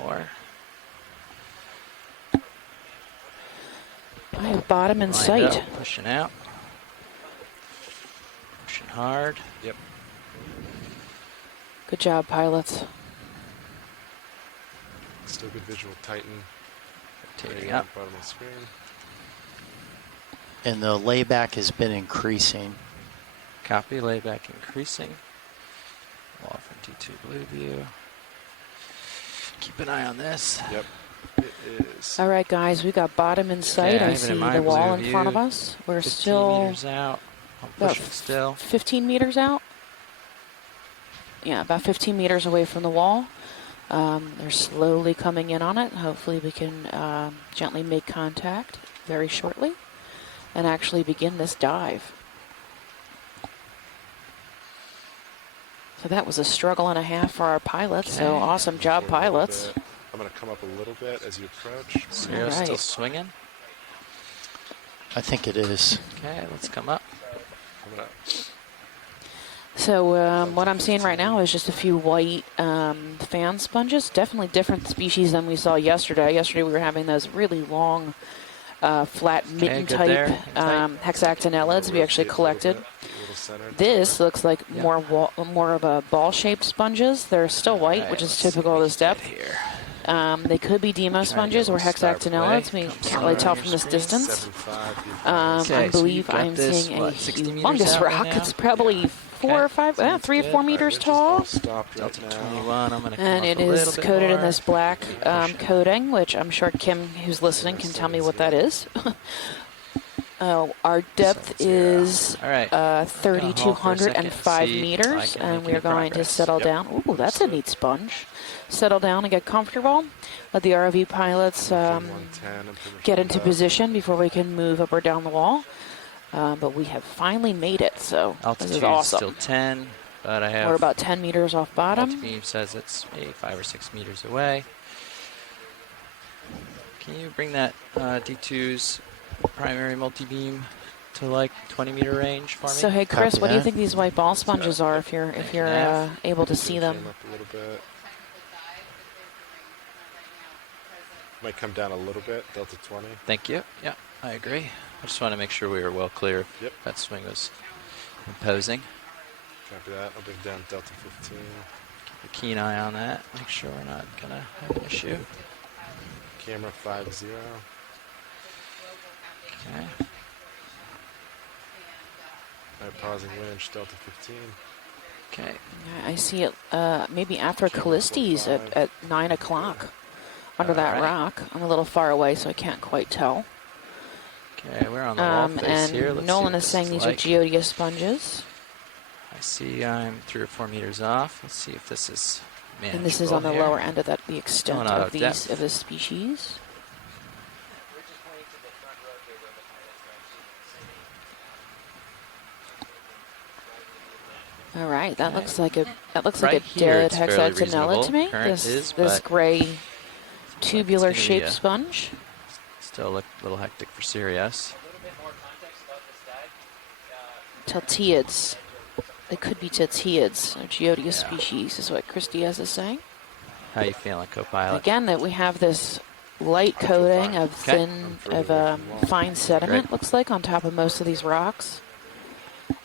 more. I have bottom in Lined sight. up, pushing out. Pushing hard. Yep. Good job, pilots. Still good visual. Tighten. Rotating up. Bottom of the screen. And the layback has been increasing. Copy, layback increasing. Wall from T2 blue view. Keep an eye on this. Yep. It is. All right, guys, we got bottom in sight. Okay, I even see in my the wall blue in front of view, us. We're 15 still meters out. I'm about pushing still. 15 meters out. Yeah, about 15 meters away from the wall. They're slowly coming in on it. Hopefully we can gently make contact very shortly and actually begin this dive. So that was a struggle and a half for our pilots. So Okay. awesome job, pilots. I'm going to come up a little bit as you approach. Zero's All still right. swinging. I think it is. Okay, let's come up. Coming up. So what I'm seeing right now is just a few white fan sponges. Definitely different species than we saw yesterday. Yesterday we were having those really long, flat mitten good type there. hexactinellids we actually collected. This looks like more of a ball-shaped sponges. They're still white, Alright, which is let's see typical what of we this can get depth. here. They could be demo sponges or hexactinellids. We can't really tell from this distance. I believe I'm seeing a humongous rock. It's probably 3 or 4 meters tall. Delta 21, I'm going to And it is coated in this black coating, which I'm sure Kim, who's listening, can tell me what that is. Our depth is 3,205 meters, and we are going to settle down. Ooh, that's a neat sponge. Settle down and get comfortable. Let the ROV pilots get into position before we can move up or down the wall. But we have finally made it, so this is awesome. Still 10, but I have. We're about 10 meters off bottom. Multibeam says it's maybe 5 or 6 meters away. Can you bring that D2's primary multibeam to like 20-meter range for me? So hey, Chris, Copy what do you that. think these white ball sponges are? If you're able to see them. Up a little bit. Might come down a little bit, Delta 20. Thank you. Yeah, I agree. I just want to make sure we were well clear. Yep. That swing was imposing. Copy that. I'll bring down Delta 15. Keep a keen eye on that. Make sure we're not going to have an issue. Camera 50. Okay. Alright, pausing winch, Delta 15. Okay. I see it maybe after Callistes at 9 o'clock under that Alright. rock. I'm a little far away, so I can't quite tell. Okay, we're on the wall face And here. Let's Nolan see what is this saying these like. are Geodia sponges. I see I'm 3 or 4 meters off. Let's see if this is manageable. And this is on the here. lower end of the extent out of of these depth. of this species. All right, that looks like a Right here, dead it's fairly hexactinella to me. reasonable. Current is, This but gray gonna tubular be shaped a- sponge. Still look a little hectic for Sirius. Tiltiids. They could be tiltiids, or Geodia species, is what Chris Diaz is saying. How you feeling, co-pilot? Again, that we have this light coating of fine sediment, Great. looks like, on top of most of these rocks.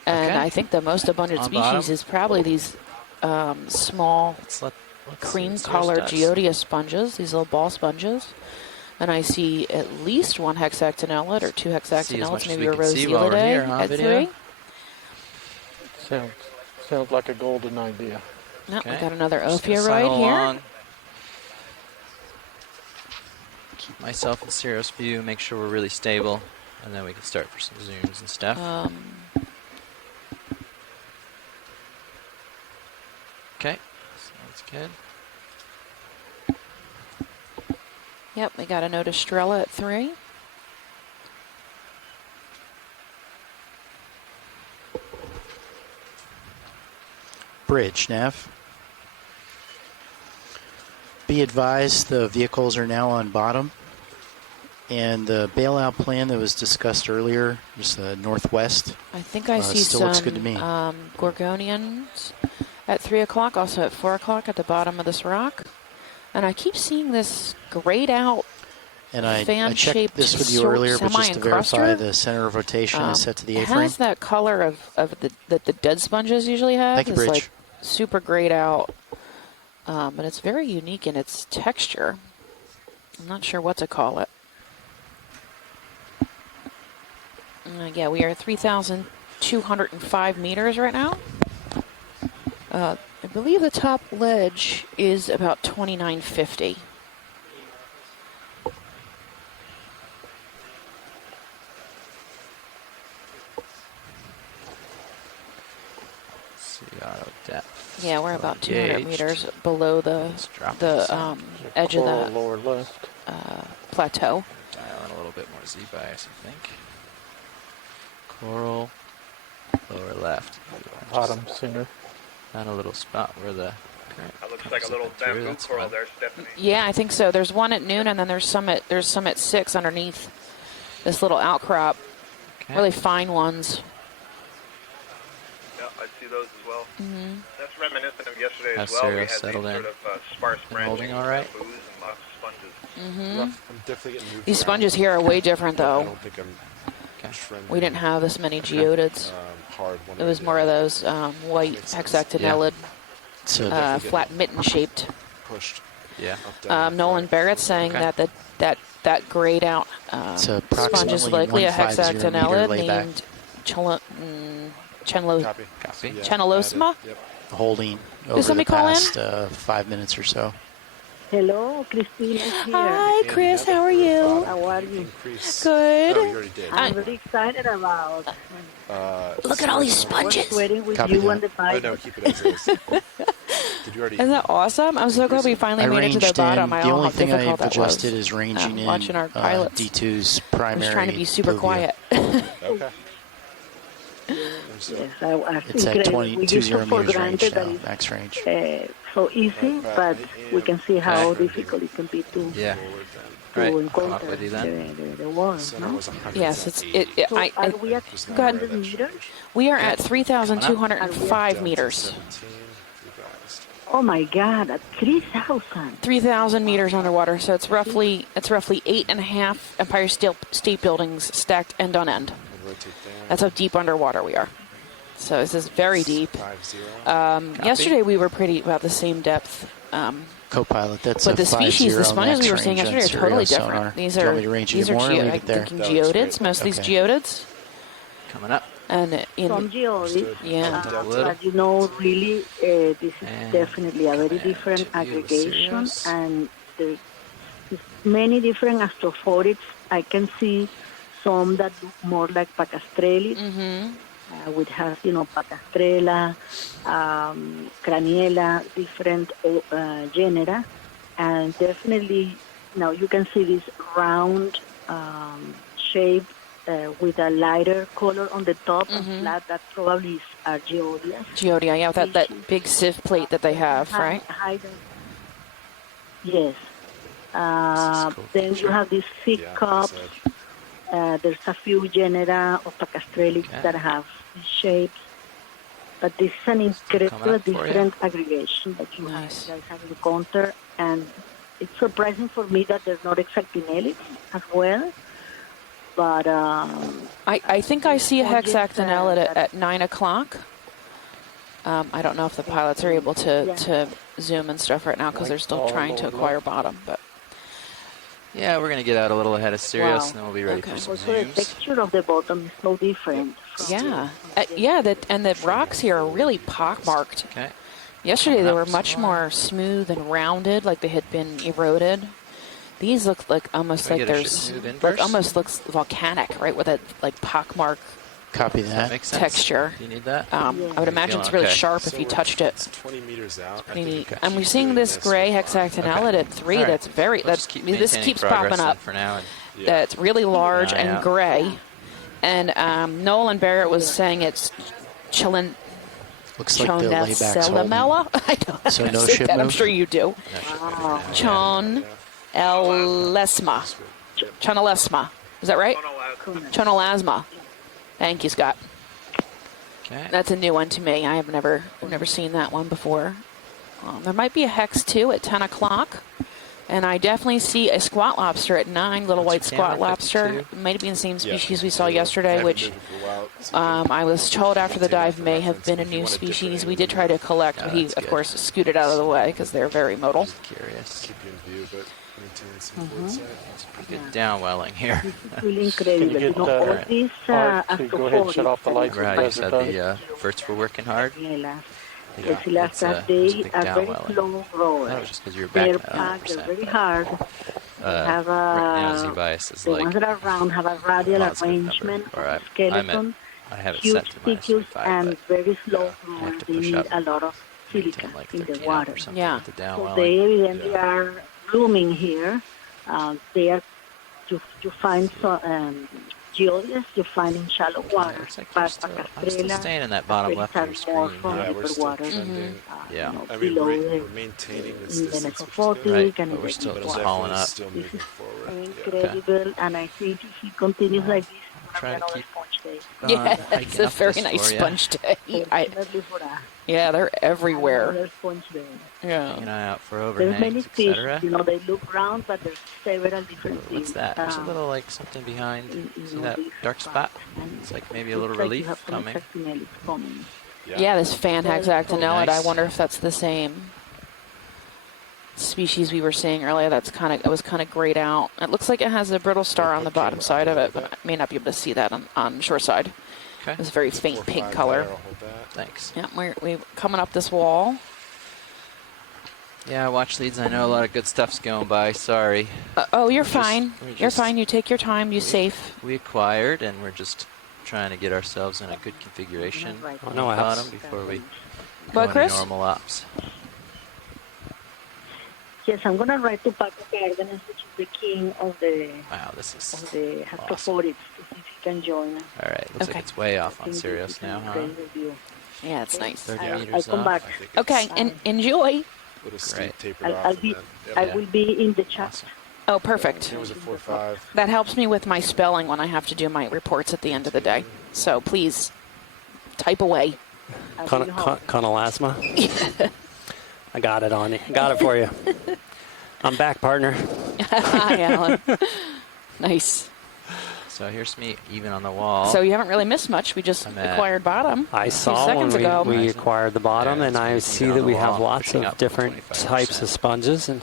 And Okay. I think the most abundant On species bottom. is probably these small Let's see what cream-colored Sirius does. Geodia sponges, these little ball sponges. And I see at least one hexactinellid or 2 much hexactinellids, as maybe we a can see while we're Roselidae here, huh, at video? 3. Sounds like a golden idea. No, we Okay. got another Just gonna Ophioid sidle here. along. Keep myself in Sirius view, make sure we're really stable, and then we can start for some zooms and stuff. Okay, sounds good. Yep, we got a Notostrella at 3. Bridge, Nav. Be advised, the vehicles are now on bottom. And the bailout plan that was discussed earlier, just northwest, I think I see still some looks good to me. Gorgonians at 3 o'clock, also at 4 o'clock at the bottom of this rock. And I keep seeing this grayed out And I fan-shaped checked this with you sort earlier, but just to verify, semi-encruster. the center of rotation is set to the It A-frame. has that color of that the dead sponges usually have. Thank you, It's Bridge. like super grayed out. And it's very unique in its texture. I'm not sure what to call it. Yeah, we are 3,205 meters right now. I believe the top ledge is about 2,950. See auto depth. Yeah, we're about 200 Engaged. meters below the Let's drop the this in. edge of Coral the lower left. plateau. Dial in a little bit more Z bias, I think. Coral, lower left. Bottom center. Found a little spot where the current. That looks like a comes little up through. bamboo That's coral fun. there, Stephanie. Yeah, I think so. There's one at noon, and then there's some at 6 underneath this little outcrop. Okay. Really fine ones. Yeah, I see those as well. Mm-hmm. That's reminiscent of yesterday How's as well. We Serial had these settled sort in? of sparse Been holding branching all right? bamboos and lots of sponges. Mm-hmm. I'm definitely getting moved These around. sponges here are way different, I though. don't think I'm Okay. trending, We didn't have this many geotids. hard one It was more of those white hexactinellid, So flat mitten-shaped. pushed Yeah. up, down, Nolan left, Barrett's saying Okay. that grayed out it's sponge approximately is likely a 150 meter hexactinellid layback. named Copy. Copy. Yeah, Chenilosma? added. Yep. holding over somebody the call in? past 5 minutes or so. Hello, Christine is here. Hi, Chris. How are you? How are you? Increase. Good. Oh, you already did. I'm very excited about Look at all these sponges. sweating with Copy you that. on the Oh, bike. no, keep it as is. Did you already? Isn't that awesome? I'm so glad we finally I made it to the ranged in. bottom. I The don't know only how thing difficult I've that adjusted was. is ranging in watching our pilots. D2's I primary. was trying to be super blue view. quiet. Okay. Yes, It's at incredible. We used 20 to for meters range granted now, that max range. it's so easy, Right, but we can see how Okay. difficult it can be to Yeah. Forward then. Right. Come encounter up with you then. the wall. Center No? was 180. Yes, So I are we at Just not 200 aware of that meters? change. we are at 3,205 Delta meters. 17, revised. Oh my God, at 3,000. 3,000 meters underwater, so it's roughly 8.5 Empire State Buildings stacked end on end. And rotate down. That's how deep underwater we are. So this is very deep. 50. Yesterday we were pretty about the same depth. Co-pilot, that's But a the species, 50 the sponges max we were seeing range on yesterday are totally stereo different. sonar. These Do you are want me to range these it are more or leave I'm it there? thinking That looks geotids. great. Most of these Okay. geotids, Coming up. and Some geodes, yeah. but you know, really, this is And definitely a very command different to view the aggregation, serials. and there's many different astrophorids. I can see some that look more like Pacastrelli, which has, Pacastrella, Craniella, different genera, and definitely now you can see this round shape with a lighter color on the top and flat. That probably is Argeodia. Geodia, yeah, with that big sieve plate that they have, right? Yes. cool Then feature. you have these thick Yeah, cups. There's a few genera of Pacastrellis Okay. that have these shapes. But this is an incredible coming up for you. different aggregation that you Nice. guys have encountered. And it's surprising for me that there's not exactinellids as well. But I think I see a Sponges, hexactinellid that- at 9 o'clock. I don't know if the pilots are able Yeah. to zoom and stuff right now because they're still All trying to lower acquire left. bottom. But Yeah, we're gonna get out a little ahead of Sirius, Wow. and then we'll be ready Okay. for some also the zooms. texture of the bottom is so different. yeah, and the rocks here are really pockmarked. Okay. Yesterday they Coming were up much some more smooth and rounded, like they had been eroded. These look like almost Can we like get a there's smooth like inverse? almost looks volcanic, right? With that like pockmark Copy That that. makes sense. texture. Do you need that? Yeah. I would imagine it's really Okay. sharp if you touched it. It's 20 meters out. I Pretty think neat. we And we're keep seeing doing this gray with hexactinellid Okay. at 3. All right. That's very We'll just keep this maintaining keeps progress popping then up. for now. And Yeah. That's really large Keep an eye and out. gray. And Nolan Barrett was saying it's chillin. Looks like the layback's holding. Chonelamella? I don't So know how to no say ship that. I'm move? sure you do. Chon Elesma. Chonelesma. Is that right? Chonelasma. Thank you, Scott. Okay. That's a new one to me. I've never seen that one before. There might be a hex too at 10 o'clock. And I definitely see a squat lobster at 9, little white squat lobster. It might be the same species we saw yesterday, which I was told after the dive may have been a new species. We did try to collect, but he, of course, scooted out of the way because they're very modal. Curious. Keep you in view, but maintain some fluid set. It's pretty good downwelling here. It's really incredible. Can you get, all these Art to go ahead and shut off the lights? Right, you said President? the verts were working hard. It's last it's they a big are very downwelling. slow growers. That was just because you were They're back at packed, they're 100%. very hard. Have right now, a, Z-Bias is the like ones that are round have a radial positive arrangement number. Or of skeleton, I have it huge set to minus tissues, 25, and but very slow I have growers. to They push need up a lot of silica maintain like in the 13 water. or something Yeah. with the So downwelling. they evidently are blooming here. They are you find geodias you find in shallow water. Looks like But I'm still staying in that bottom left of your screen. Yeah, we're still water. trending. Yeah. I mean, Below we're the maintaining this in the distance, which is necrophotic good. Right, and but in we're the still But deep it's just water. hauling definitely up. still This moving is forward. incredible, and I think if he continues like this, it's Try going to to be keep- another sponge day. Yeah, hiking it's a up very this nice for ya. sponge day. Fortunately for us, Yeah, they're everywhere. another sponge day. Keeping Yeah. an eye out for There's many overhangs, fish, etc. you know, they look round, but there's several different What's things. that? There's a little like something behind. See that dark spot? It's like maybe a little relief coming. coming. Yeah, this fan Nice. hexactinellid. I Nice. wonder if that's the same species we were seeing earlier. It was kind of grayed out. It looks like it has a brittle star on the bottom side of it, but I may not be able to see that on shore side. Okay. It's a very faint 4 or pink 5 color. there, I'll hold that. Thanks. Yeah, we're coming up this wall. Yeah, watch leads. I know a lot of good stuff's going by. Sorry. Oh, you're We just- fine. we You're just- fine. You take your time. You safe. We acquired, and we're just trying to get ourselves in a good configuration Oh, on no, the I bottom before we What, go into Chris? normal ops. Yes, I'm going to write to Paco Cárdenas, which is the king of the Wow, this is Hactophorids, to see if he can join us. all right. Looks Okay. like it's way off I on think Sirius this is now, a huh? great review. Yeah, it's nice. 30 I'll meters come off. back. I think it's Okay, and enjoy. a little steep Great. tapered I'll, off. I'll and be, then, I yep. will be in the chat. Awesome. Oh, perfect. It was a 4.5. That helps me with my spelling when I have to do my reports at the end of the day. So please type away. I'll be home. Conolasma? I got it on you. Got it for you. I'm back, partner. Hi, Alan. Nice. So here's me, even on the wall. So you haven't really missed much. We just I'm at- acquired bottom. I a few saw when seconds ago. we acquired the bottom, Yeah, and it's I moving see down that the we have wall, lots pushing of up different 25%. types of sponges and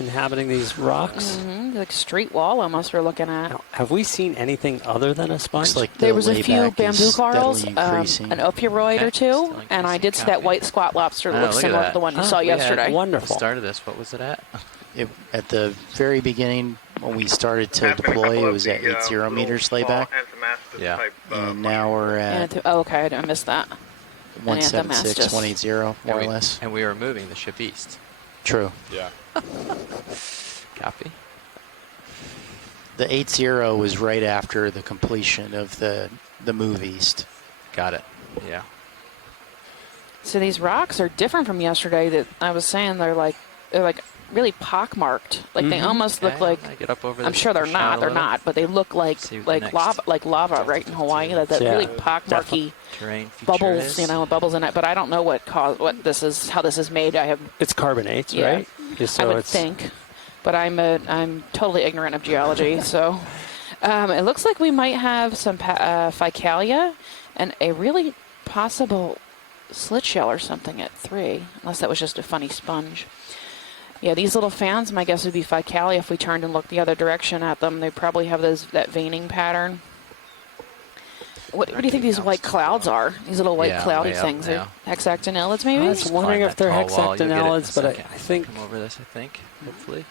inhabiting these rocks. Like straight wall almost we're looking at. Now, have we seen anything other than a sponge? Looks like the There was a few layback bamboo is corals, steadily increasing. an ophiuroid Okay, or two, still and I increasing. did see that Copy. white squat lobster that Oh, looks look at similar to that. the one you Ah, saw we had yesterday. At the wonderful. start of this, what was it at? At the very beginning, when we started to Has been a couple deploy, it of was at the, 80 little meters small layback, anthomastus Yeah. type, and now we're at Oh, okay, I missed that. 176, Anthomastus. 180, more or and we, less. And we were moving the ship east. True. Yeah. Copy. The 80 was right after the completion of the move east. Got it. Yeah. So these rocks are different from yesterday. That I was saying they're like really pockmarked. Like they almost look Okay, like. I get up over I'm this, sure they're push out not. a They're little. not, but they look like See what the next lava right in Hawaii. That Yeah, really pockmarky Terrain feature bubbles, is. you know, bubbles in it. But I don't know what this is, how this is made. I have, It's carbonates, Yeah. right? Just I so would it's think, but I'm totally ignorant of geology. So it looks like we might have some Ficalia and a really possible slit shell or something at 3, unless that was just a funny sponge. Yeah, these little fans, my guess would be Ficalia. If we turned and looked the other direction at them, they probably have that veining pattern. What do you think these white clouds are? These little white Yeah, cloudy way up things are now. hexactinellids, I maybe? was wondering Climb if they're that tall wall, you'll get it in a hexactinellids, but I second. think Come over this, I think. Hopefully.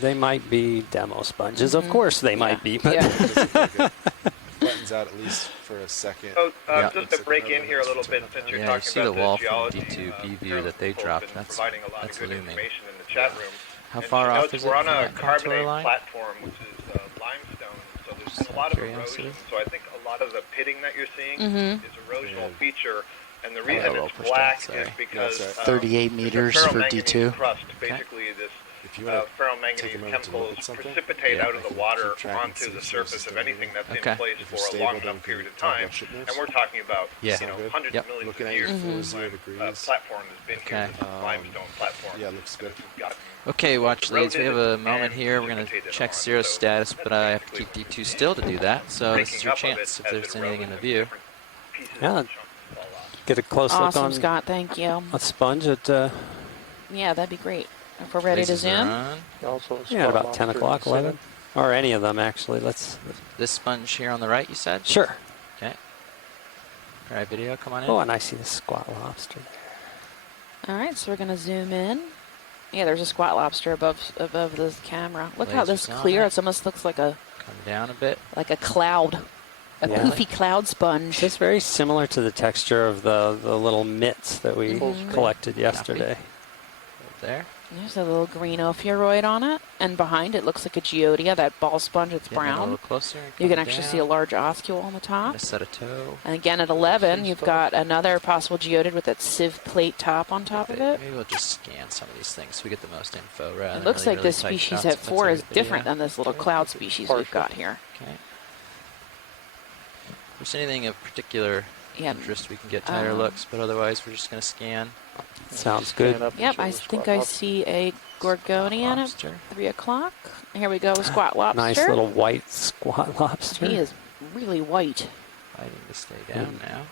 they might be demo sponges. Of course they might be, but Yeah. This looks like it flattens out at least for a second. So, Yeah. just to break in here a little bit, since you're Yeah, you talking see the about wall the from geology, D2B view that they people dropped. have been That's providing a lot of good looming. information in the chat room. How And far she off notes is it we're on from a that contour carbonate line? platform, which is limestone. So there's been a lot of Curiosity. erosion. So I think a lot of the pitting that you're seeing is erosional feature. And the got reason a little it's pushed out, black sorry. is because That's right. 38 there's a meters for ferromanganese D2. crust, basically this if you want to take a ferromanganese moment to look chemicals at something, precipitate Yeah. out of I the can water keep track and onto see the if surface of there's anything that's Okay. in place If for you're a stable, long then enough we period can of talk time. about ship moves. And we're talking about Yeah. you know, Sound good? hundreds Yep. of millions Looking of at your years full since 0 my degrees. platform has been Okay. here. This is a limestone platform. Yeah, looks good. It's gotten Okay, watch leads. We have a eroded moment and here. We're going to precipitated check on. Cirrus So status, but I have to basically keep D2 still to do that. So this is breaking your up of it chance if as there's it anything in erodes the and view. different pieces Yeah. and chunks fall off. Get a close look Awesome, on Scott. Thank you. a sponge at Yeah, that'd be great. If we're ready to Lasers are zoom. on. Also, yeah, at about 10 lobster o'clock, in the 11, or any of them actually. Let's. This sponge here on the right, you said? Sure. Okay. All right, video, come on in. Oh, and I see the squat lobster. All right, so we're going to zoom in. Yeah, there's a squat lobster above the camera. Look how this Lasers on clear. it. It almost looks like a Come down a bit. cloud, a Yeah. poofy cloud sponge. It's very similar to the texture of the little mitts that we collected yesterday. Right there. There's a little green ophiuroid on it, and behind it looks like a geodia, that ball sponge that's Getting a brown. little closer. and You can coming actually down. see a large oscule on the top. Gonna set a toe. And again, at 11, you've got another possible geodid with that sieve plate top on top of it. Maybe we'll just scan some of these things so we get the most info rather It than looks really, like really this tight species shots at if that's 4 a is good different video. than this little cloud species we've got here. Okay. If there's anything of particular Yeah. interest, we can get tighter looks, but otherwise we're just going to scan. Sounds good. Yep, I think I see a gorgonian at Lobster. 3 o'clock. Here we go, squat lobster. Nice little white squat lobster. He is really white. Fighting to stay down now.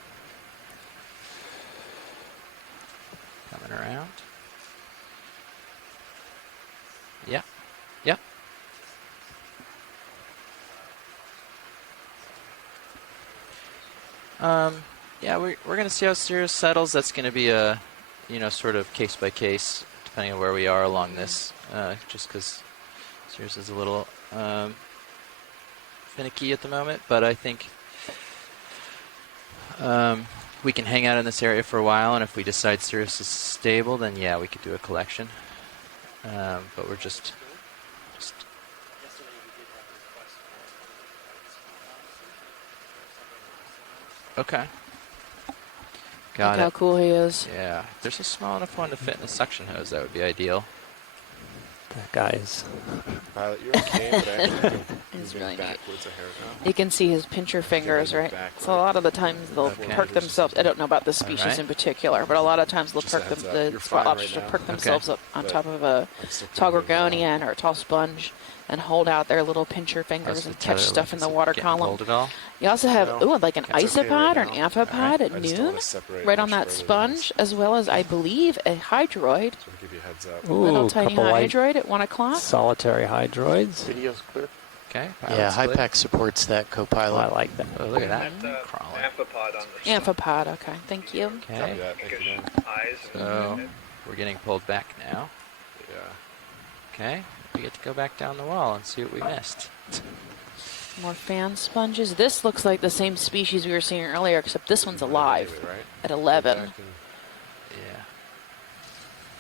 Coming around. Yeah. Yep. Yeah, we're going to see how Cirrus settles. That's going to be a, sort of case by case, depending on where we are along this. Just because Cirrus is a little finicky at the moment, but I think we can hang out in this area for a while, and if we decide Cirrus is stable, then yeah, we could do a collection. But we're just okay. Got Look it. how cool he is. Yeah, if there's a small enough one to fit in the suction hose, that would be ideal. That guy's. Pilot, you're okay, but I actually It's moving really neat. backwards a hair now. You can see his pincher fingers, look right? back, So a lot of the times they'll Okay. perk themselves. I don't know about this species Alright. in particular, but a lot of times they'll Just a perk heads them. up. The You're squat fine lobsters right will now. perk Okay. themselves up on But top of a I'm still tall pretty good. gorgonian or a tall sponge and hold out their little pincher fingers How's the and catch tether stuff look? in Is the it water getting column. pulled at all? You also have No, like an it's okay isopod right or an now. amphipod Alright. at I just don't noon, wanna separate right on much that further than sponge, as well as I believe a hydroid, this. So to give you a heads up. Ooh, little tiny couple white hydroid at 1 o'clock. solitary hydroids. Video's clear. Okay. Yeah, pilot's clear. HiPAC supports that Oh, I Copilot. like that. Oh, look at that. That Crawling. amphipod on the Amphipod, okay, thank you. Copy Okay. that. Thank you, pinkish man. eyes. So we're getting pulled back now. Yeah. Okay. We get to go back down the wall and see what we missed. More fan sponges. This looks like the same species we were seeing earlier, except this one's alive Anyway, right? at Go 11. back and- Yeah.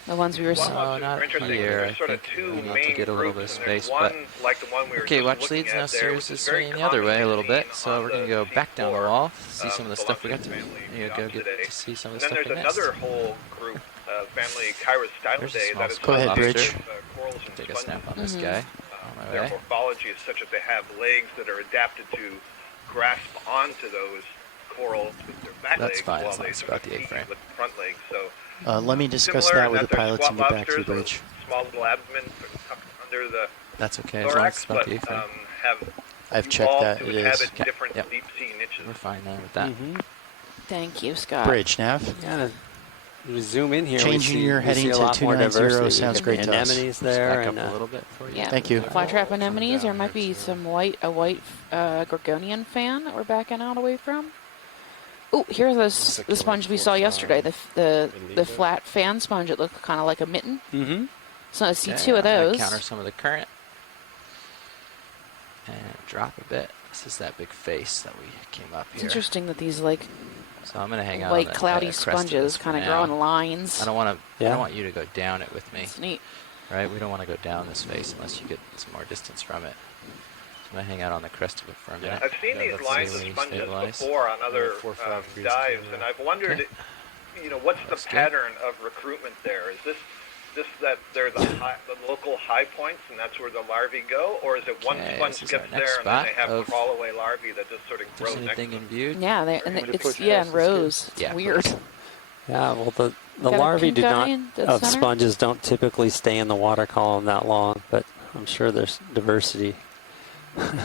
The ones we were Squat seeing. Oh, lobsters not are interesting. here. There's I sort of think two we need to main get a little groups, bit of and there's space, one but- like the one we were Okay, just watch looking leads at now. there, Cirrus which is very swinging the other way a little bit, commonly so seen we're on going to go the back down the seafloor, wall, see some of the stuff we got to Galapagos family, go get today. to see some of And the then stuff we there's missed. another whole group, family There's a Chirostylidae, small that is squat Go ahead, lobster. Bridge. Corals and Take a sponges. snap on this guy. On my Their way. morphology is such that they have legs that are adapted to grasp onto those corals with their back That's legs, fine, while as long they as it's sort of about the feed A-frame. with the front legs. So Let me discuss similar that in with the they're pilots squat and get back to you, lobsters with Bridge. small little abdomen tucked under the That's okay, as long as thorax, it's about but the A-frame. have I've checked evolved that. to It is. inhabit Okay, different yep. deep sea niches. We're fine then with that. Mm-hmm. Thank you, Scott. Bridge, Nav. Yeah, we zoom in here. Changing we see, your we heading see a to lot more 290 diversity. sounds We great got to us. anemones Just there, back up and a little bit for you. Yeah. Thank you. Flytrap anemones. There down might there, be too. some white gorgonian fan that we're backing out away from. Oh, here's Looks like the sponge we you're saw like yesterday. The Leave the it. flat fan sponge. It looked kind of like a mitten. Mm-hmm. So I see Okay, two of I'm gonna those. Counter some of the current. And drop a bit. This is that big face that we came up It's here. interesting that these like So I'm going to hang out on white the cloudy crest of sponges this for kind of now. grow in lines. I don't want to. I Yeah. don't want you to go down it with me, It's neat. right? We don't want to go down this face unless you get some more distance from it. So I'm gonna hang out on the crest of it for a minute. I've seen Yeah, these that's lines the of way you sponges stabilize. before on other 4 or 5 degrees dives, clear and now. I've wondered, Okay. what's That's the good. pattern of recruitment there? Is this just that they're the local high points, and that's where the larvae go, or is it one Okay, sponge this is our gets next there and then they spot have of- crawl away larvae that just sort of If there's grow next to anything in them? view? Yeah, it's in rows. It's Yeah, weird. please. Yeah, well, the Got a larvae pink do guy not, in the of center? sponges don't typically stay in the water column that long, but I'm sure there's diversity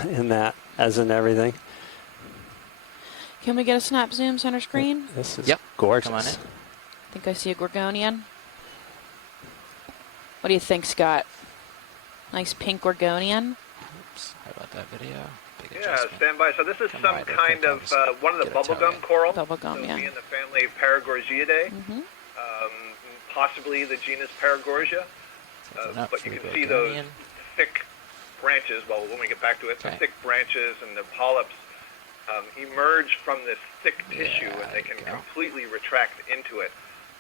in that, as in everything. Can we get a snap zoom center screen? This is Yep. gorgeous. Come on in. I think I see a gorgonian. What do you think, Scott? Nice pink gorgonian. Oops, how about that video? Big Yeah, adjustment. stand by. So this is Come some by, kind I'll of just one of the get a towel bubblegum in. coral. Bubblegum, so yeah. be in the family Paragorgiidae, Mm-hmm. possibly the genus Paragorgia. Something up But for you the can see those Gorgonian. thick branches. Well, when we get back to it, the Okay. thick branches and the polyps emerge from this thick Yeah, tissue, and they there you can go. completely retract into it.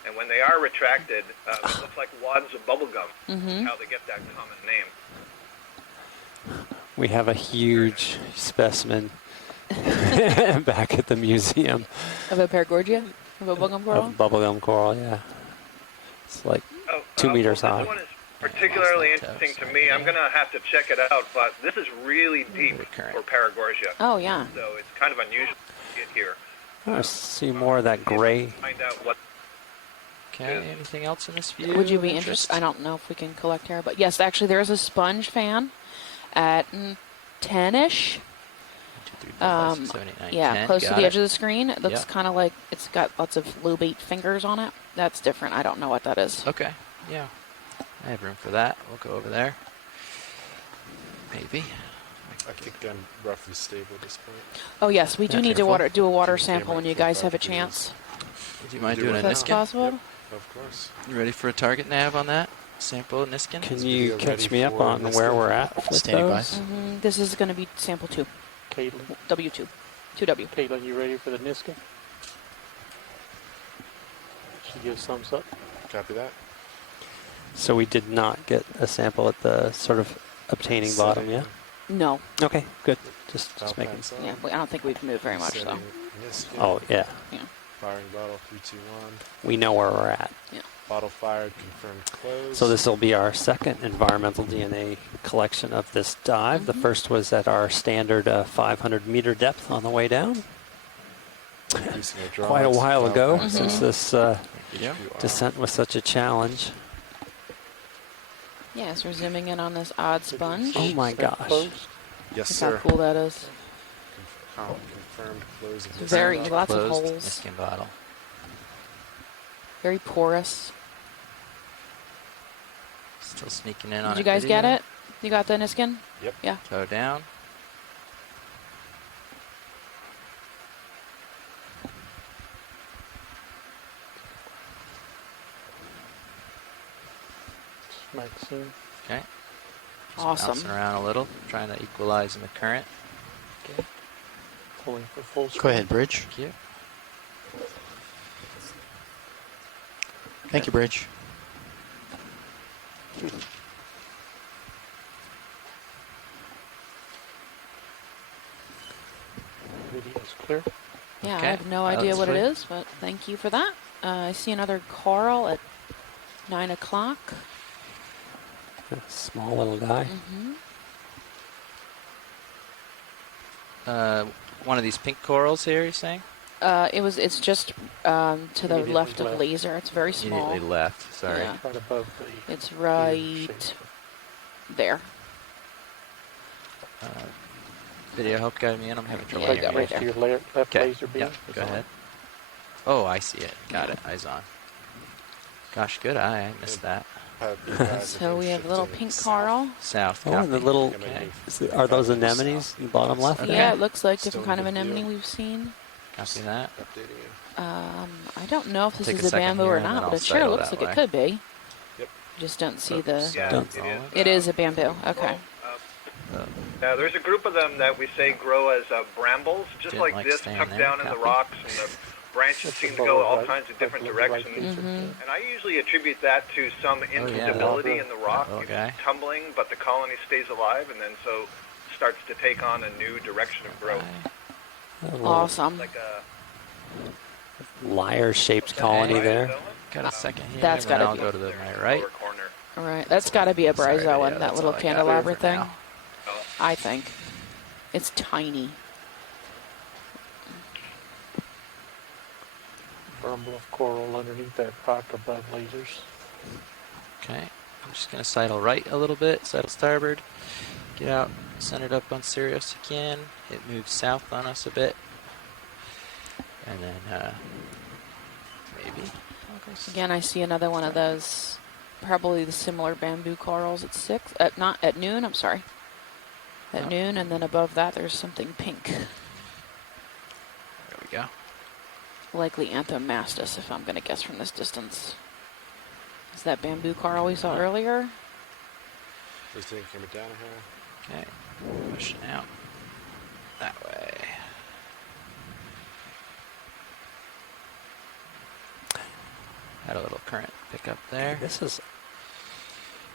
And when they are retracted, it looks like wads of bubblegum. Mm-hmm. How they get that common name. We have a huge specimen back at the museum Of a paragorgia? Of a bubblegum coral? of bubblegum coral, yeah. It's like Oh, 2 meters well, high. This one is particularly Lost that interesting toe, to me. I'm sorry. going to have to check it out, but this is really deep Recurrent. for Paragorgia. Oh, yeah. So it's kind of unusual to get here. I see more of that gray. Find out what. Okay, anything else in this view? Would you of be interest? interested? I don't know if we can collect here, but yes, actually, there is a sponge fan at 10-ish. 1, 2, 3, 4, 5, 6, 7, 8, 9, Yeah, 10. close to Got the it. edge of the screen. It looks Yep. kind of like it's got lots of lobate fingers on it. That's different. I don't know what that is. Okay, yeah. I have room for that. We'll go over there. Maybe. I think I'm roughly stable at this point. Oh yes, we do Yeah, need to careful. do a water Can you sample stay when you like guys 4 have a 5 degrees? chance. Do you mind do doing a If it that's Niskin? possible. Yep, of course. You ready for a target nav on that? Sample Niskin? Can Is you video catch ready me up for on this where thing? we're at with Standing by. those? This is going to be sample 2, Caitlin, W2, 2W. Caitlin, you ready for the Niska? She gives thumbs up. Copy that. So we did not get a sample at the sort of obtaining bottom, yeah? No, Okay, good. Just Valve making. packs up. yeah, I don't think we've moved very much though. Setting Niskin. Oh, yeah. Firing bottle 3, 2, 1. We know where we're at. Bottle fired. Confirmed close. So this will be our second environmental DNA collection of this dive. The first was at our standard 500 meter depth on the way down. Increasing our draws, Quite a while valve ago, packs since up. this Yeah. You are descent was such a challenge. Yeah, so we're zooming in on this odd sponge. Oh my Stay gosh. closed. Yes, Look sir. how cool that is. Confirmed close of this. Very bottle. lots of Closed holes. Niskin bottle. Very porous. Still sneaking in on Did you a guys get video. it? You got the Niskin? Yep. Yeah. Toe down. Might soon. Okay. Just Awesome. Bouncing around a little, trying to equalize in the current. Pulling for full screen. Go ahead, Bridge. Thank you. Thank you, Bridge. Video's clear. Yeah, Okay, I have no that idea looks what it good. is, but thank you for that. I see another coral at 9 o'clock. Small little guy. One of these pink corals here, you're saying? It's just to the Immediately left of left. laser. It's very small. Immediately left. Sorry. Yeah. Right above the. It's right shape. there. Video help guide me in. I'm having trouble Yeah, Right, got hearing right you. next to your left Okay. laser beam. Yeah, go ahead. Oh, I see it. Got it. Eyes on. Gosh, good eye. I missed that. You guys So we have a shifted little pink south. coral. South. Oh, copy. the little. Okay. Are those anemones in the bottom left? Okay. Yeah, it looks like Still different kind of good anemone view. we've seen. Copy that. Updating you. I don't know if this Take a is a second bamboo here or and then not, I'll but it sure settle looks that like way. it could be. Yep. Just don't see the. Yeah, Don't- It is a bamboo. Okay. Now, there's a group of them that we say grow as brambles, just Didn't like like this, staying tucked there. down in the Copy. rocks, and the branches That's seem to above go the all right- kinds of different above the right directions. laser beam. And I usually attribute that to some instability in the rock. Oh, It's okay. tumbling, but the colony stays alive, and then so starts to take on a new direction of growth. A little Awesome. Like a lyre-shaped colony there. Got a second here. That's and then gotta I'll be- go to There my in the right. lower corner. All right, that's got to be a Sorry, bryozoan, yeah, that that's little all I got candelabra for thing. now. I think. It's tiny. Rumble of coral underneath that rock above lasers. Okay, I'm just going to sidle right a little bit, sidle starboard, get out, centered up on Sirius again. It moves south on us a bit. And then maybe. Again, I see another one of those, probably the similar bamboo corals at not at noon, I'm sorry. At noon, and then above that there's something pink. There we go. Likely Anthomastus, if I'm going to guess from this distance. Is that bamboo coral we saw earlier? Just taking camera down here. Okay, pushing out that way. Had a little current pickup there. This is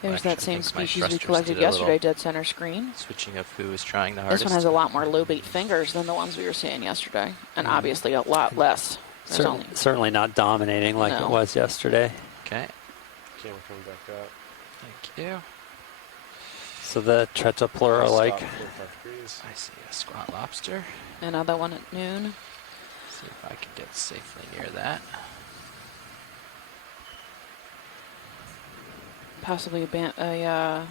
There's Actually, that I same think my species we thrusters collected did a little yesterday, dead center screen. Switching of who is trying the This hardest. one has a lot more lobate fingers than the ones we were seeing yesterday, and obviously a lot less. There's only certainly not dominating like it No. was yesterday. Okay, Camera coming back up. thank you. So the Tretopleura, like, Stop 45 degrees. I see a squat lobster. another one at noon. See if I can get safely near that. Possibly can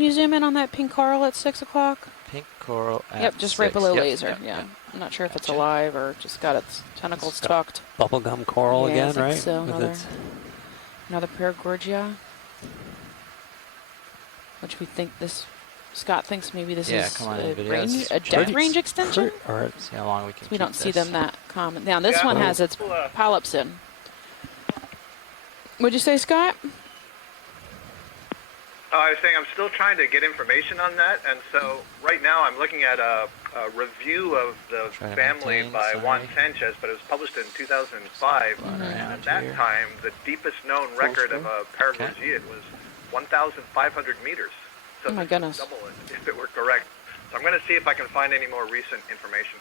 you zoom in on that pink coral at 6 o'clock? Pink coral at Yep, just right 6. below Yep, laser. yep, Yeah, yep. I'm not sure if it's Gotcha. alive or just got its tentacles It's got- tucked. bubblegum coral Yeah, I again, think right? so. With its- Another Paragorgia, which we think this. Scott thinks maybe this Yeah, is come on in a, videos. a depth range extension. or See how long we can We don't keep see this. them that common. Now this Yeah, one well, has its well, polyps in. What'd you say, Scott? I was saying I'm still trying to get information on that, and so right now I'm looking at a review of the Try to family maintain, by Juan sorry. Sanchez, but it was published in 2005. Flying And around at that here. time, the deepest known record of a Paragorgia was 1,500 meters. So Oh my this goodness. is double it, if it were correct. So I'm going to see if I can find any more recent information.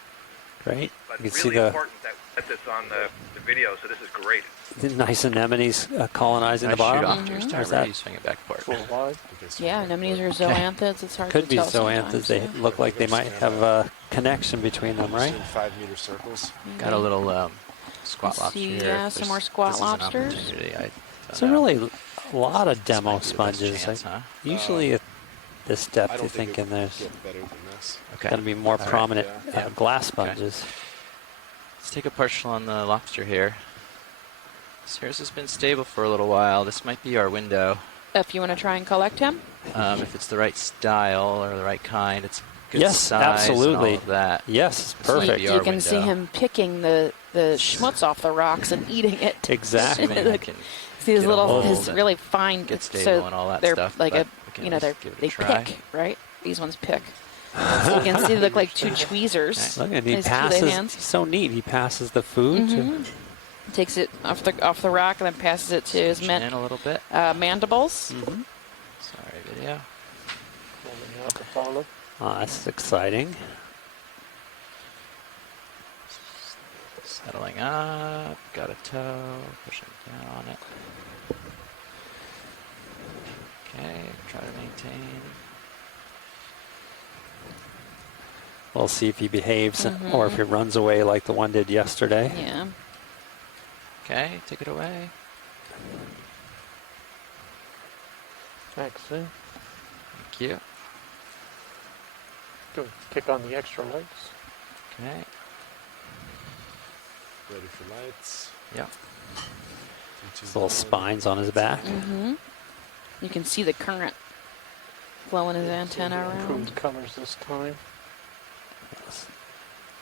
Great. But You can really see important that we get this on the video, so this is great. the nice anemones colonizing Nice the bottom. shoot off to your Mhm. starboard. that? You swing it back port. Full wide. Yeah, anemones are zoanthids. It's hard Could to be tell zoanthids. sometimes, They yeah. look like they might have a connection between them, right? 5-meter circles. Got a little squat Let's lobster see, here. yeah, If some there's- more squat this is an lobsters. opportunity, I don't So know. really a lot of This demo might be the best sponges. chance, huh? Usually at this I depth, don't you're think it thinking would there's get better than this. Okay. going to be more All right. prominent Yeah. glass Okay. sponges. Let's take a partial on the lobster here. Cirrus has been stable for a little while. This might be our window. If you want to try and collect him, If it's the right style or the right kind, it's good Yes, size and all absolutely. of that. Yes, This might perfect. be you our can see window. him picking the schmutz off the rocks and eating it. Exactly. Assuming I Look, can see his get a little, hold his and really fine. get it's- stable and all that they're stuff, like but a, we can you know, at they least give it a they try. pick, right? These ones pick. So you can see they look like two tweezers. Look, and he His two passes. hands. So neat. He passes the food. Mhm. Takes it off the rock and then passes it to his Switching in a little bit. mandibles. Mm-hmm. Sorry, video. Pulling out the follow. Oh, that's exciting. Settling up. Got a toe. Pushing down on it. Okay. Try to maintain. We'll see if he behaves or if he runs away like the one did yesterday. Yeah. Okay. Take it away. Thanks, Sue. Thank you. Go kick on the extra lights. Okay. Ready for lights. Yep. 3, 2, Little 1. spines on his back. Mm-hmm. You can see the current flowing his antenna around. Improved colors this time.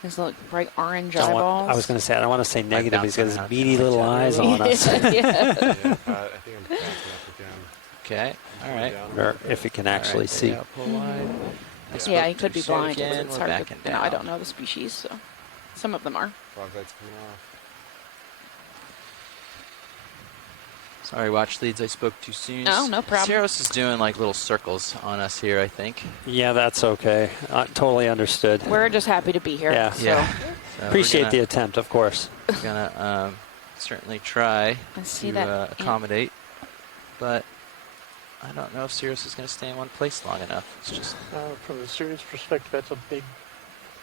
His little bright orange I eyeballs. was going to say, I don't want to say negative. He's got his bouncing around beady like little that. eyes on us. yeah. Yeah, I think I'm bouncing up again. Okay. All right. Down. Or if he can actually All right, see. yeah, pull wide. I spoke Yeah, he too could be soon blind. again. It's We're hard backing to, I down. don't know the species, so some of them are. Fog lights coming off. Sorry, watch leads. I spoke too soon. Oh, no problem. Cirrus is doing like little circles on us here, I think. Yeah, that's okay. Totally understood. We're just happy to be here. Yeah. So Yeah. So Appreciate the attempt, of course. We're gonna certainly try I see to that. accommodate. but I don't know if Sirius is going to stay in one place long enough. It's just From the Sirius perspective, that's a big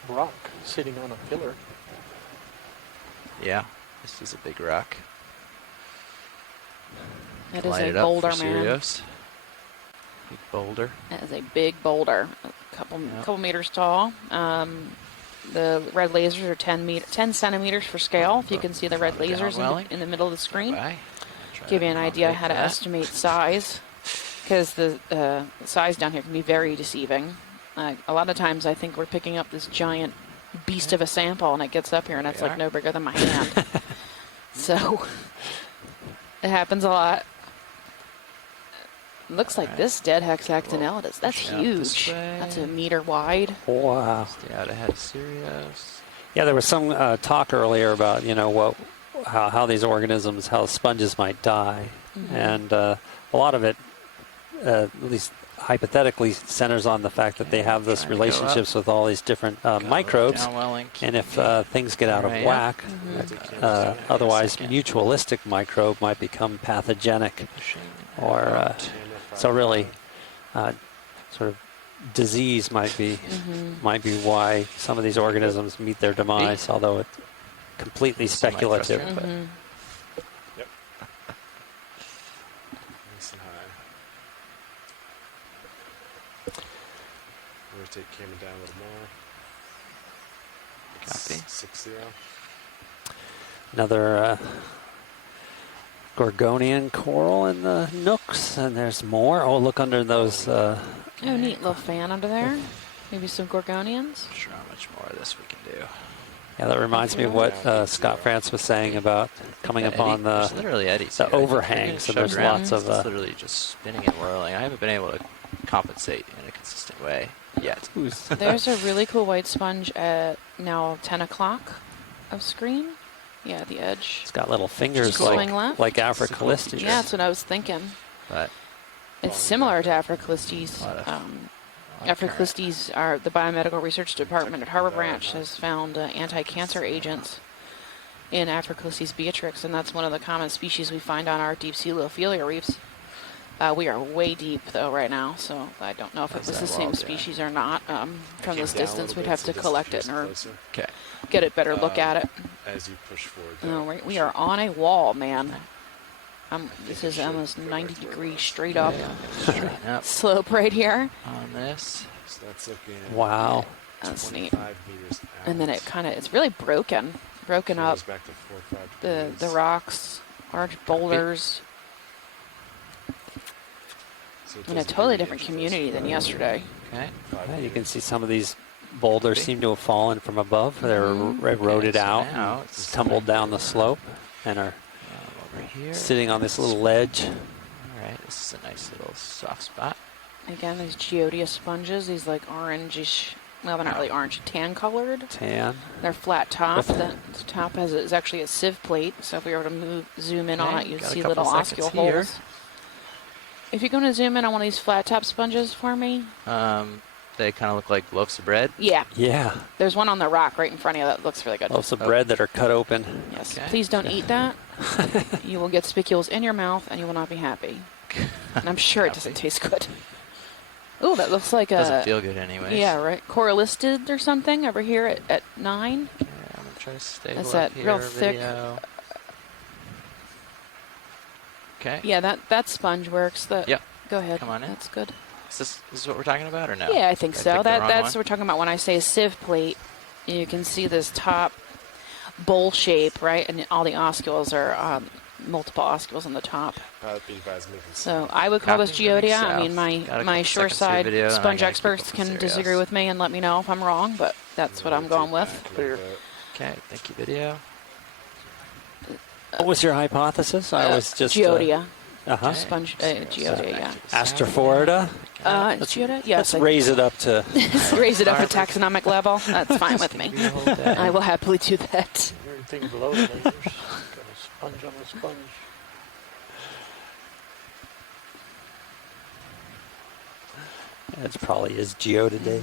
rock sitting on a pillar. yeah, this is a big rock. It is Light a it up boulder, for man. Sirius. Big boulder. That is a big boulder, a couple meters tall. The red lasers are 10 centimeters for scale. If you can see the red Down lasers welling. in the middle of the screen, Bye. Try give you to an idea how to accommodate that. estimate size, because the size down here can be very deceiving. A lot of times I think we're picking up this giant beast of a sample, and it gets up here and it's like no bigger than my hand. So it happens a lot. Looks like this dead hexactinellus. That's Push out this huge. way. That's a meter wide. Wow. Stay out ahead of Sirius. Yeah, there was some talk earlier about, how these organisms, how sponges might die. And a lot of it, at least hypothetically, centers on the fact that they have this Trying to go relationships with all these different microbes. Downwelling. And if things get out of Right, whack, otherwise Second. mutualistic microbe might become pathogenic. Pushing Or out. so really, sort of disease might be why some of these organisms meet their demise, although it's completely speculative. But Yep. Nice and high. Rotate camera down a little more. Copy. 60. Another Gorgonian coral in the nooks, and there's more. Oh, look under those. Oh, neat little fan under there. Maybe some gorgonians. Not sure how much more of this we can do. Yeah, that reminds me of what Scott France was saying about coming upon There's the literally eddies the here. overhang, so Shoved there's around. lots of, It's literally just spinning and whirling. I haven't been able to compensate in a consistent way yet. There's a really cool white sponge at now 10 o'clock of screen. Yeah, the edge. It's got little fingers Going left? like Africalyptus. Yeah, that's what I was thinking. But It's similar to Africalyptus. Lot of- Africalyptus are the biomedical research department at Harbor Branch has found anti-cancer agents in Africalyptus beatrix, and that's one of the common species we find on our deep sea Lophelia reefs. We are way deep though right now, so I don't know if it was the same species or not. From this distance, we'd have to collect it or okay. get a better look at it. As you push forward. Oh, right, we are on a wall, man. This is almost 90 degrees straight up Straighten up slope right here. on this. So that's looking. Wow. That's neat. 25 meters out. And then it's really broken up. Goes back to 4 or 5 The degrees. rocks, large boulders, So it in a doesn't totally really different introduce community than yesterday. Okay. 5 Yeah, you can meters. see some of these boulders seem to have fallen from above. They're eroded so out, now and it's tumbled down the slope, and are Over here. sitting on this little ledge. All right. This is a nice little soft spot. Again, these geodia sponges, these like orangish, well, they're not really orange, tan colored. Tan. They're flat top. The top is actually a sieve plate, so if we were to zoom in on Okay, it, you'd got a see couple little seconds oscule here. holes. If you're going to zoom in on one of these flat top sponges for me, They kind of look like loaves of bread. yeah, Yeah. there's one on the rock right in front of you that looks really good. Loaves of bread that are cut open. Yes, Okay. please don't eat that. You will get spicules in your mouth and you will not be happy. And I'm sure it doesn't taste good. Oh, that looks like Doesn't a, feel good anyways. yeah, right, coralisted or something over here at 9. Okay, I'm gonna try to stable That's up that here, real thick- video. Okay. Yeah, that sponge works. Yep. Go ahead. Come on in. That's good. Is this what we're talking about or no? Yeah, I think Did so. pick the wrong That's one? what we're talking about when I say sieve plate. You can see this top bowl shape, right? And all the oscules are multiple oscules on the top. Be advised moving So I would call this Copy, moving geodia. I south. mean, Got a my couple shore seconds to your side video, and I sponge gotta keep experts up with can Sirius. disagree with me and let me know if I'm wrong, but that's what I'm going with. Okay, thank you, video. What was your hypothesis? I was just Geodia. Uh-huh. Okay. Sponge So geodia, back yeah. to the south. Astrophorida. It's geodia? Yes. Let's raise it up to. raise it up to taxonomic level. That's fine with me. Give you the whole day. I will happily do that. Everything below the layers. Got a sponge on a sponge. It probably is Geo today.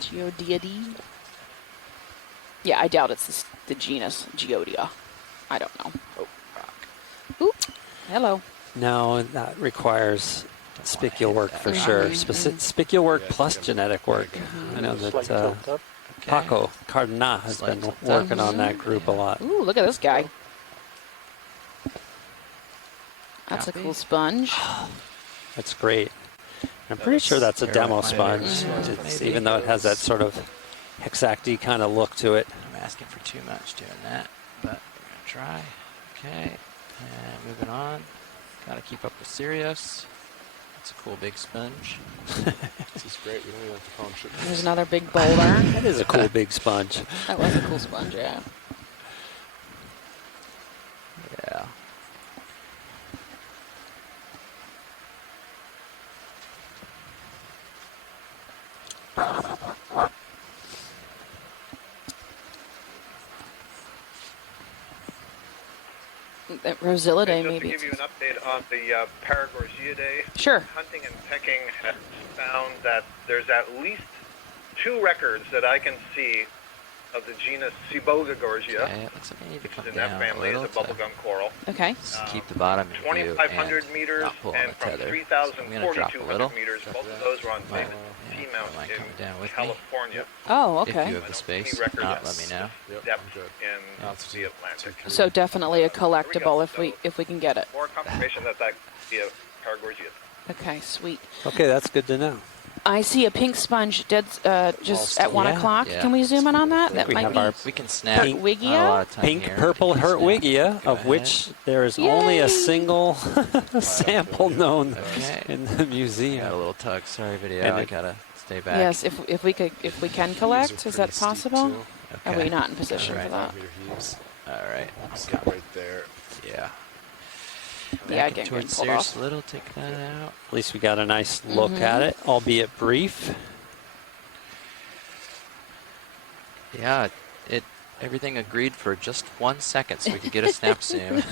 Geodiidae. Yeah, I doubt it's the genus Geodia. I don't know. Oh, rock. Oop. Hello. No, that requires spicule work for that. sure. Spicule work Yeah, plus yeah. genetic work. I know Slight that tilt up. Okay. Paco Cardinal has Slight been tilt up. working on that group a lot. Ooh, look at this guy. That's a Copy. cool sponge. That's great. I'm pretty sure that's a Where demo would my sponge, neighbor maybe even though it has that sort of hexacty kind of look to it. I'm asking for too much doing that, but we're gonna try. Okay, and moving on. Gotta keep up with Sirius. That's a cool big sponge. This is great. We don't even have to call him shit. There's another big boulder. That is a cool big sponge. That was a cool sponge, yeah. Yeah. Rosilla Day, Just maybe. to give you an update on the Paragorgiidae, Sure. hunting and pecking has found that there's at least 2 records that I can see of the genus Cibogagorgia, Okay, it looks like I need to which come is in down that a family, is little a bubblegum coral. Okay. to keep the bottom in view 2,500 and meters not pull on and the from tether. So I'm 3,000, gonna drop a 4,200 little. meters. Both of those are on Might- David yeah, Seamount might come down in with me. California. Oh, If you okay. have the space, Any record, not yes. let me know. Yep, Depth I'm good. in Altitude, the Atlantic. So definitely a collectible if we can get it. More confirmation that that could be a Paragorgia. Okay, sweet. Okay, that's good to know. I see a pink sponge dead just at 1 yeah. o'clock. Yeah. Can we zoom in on that? That We might have be. our We can snap. Pink- Not a lot of time Pink here, purple but you can snap. Hertwigia, Go of ahead. which there is only a Yay! single sample known Okay. in the Got a museum. little tug. Sorry, video. And I it- gotta stay back. Yes, if we can collect, is that possible? Are Okay. we not in position Alright. for that? 5 meter heaves. All right. Get right there. Yeah. Yeah, I Back can towards get pulled Sirius off. a little. Take that out. At least we got a nice look at it, albeit brief. Yeah. Everything agreed for just 1 second, so we could get a snap zoom.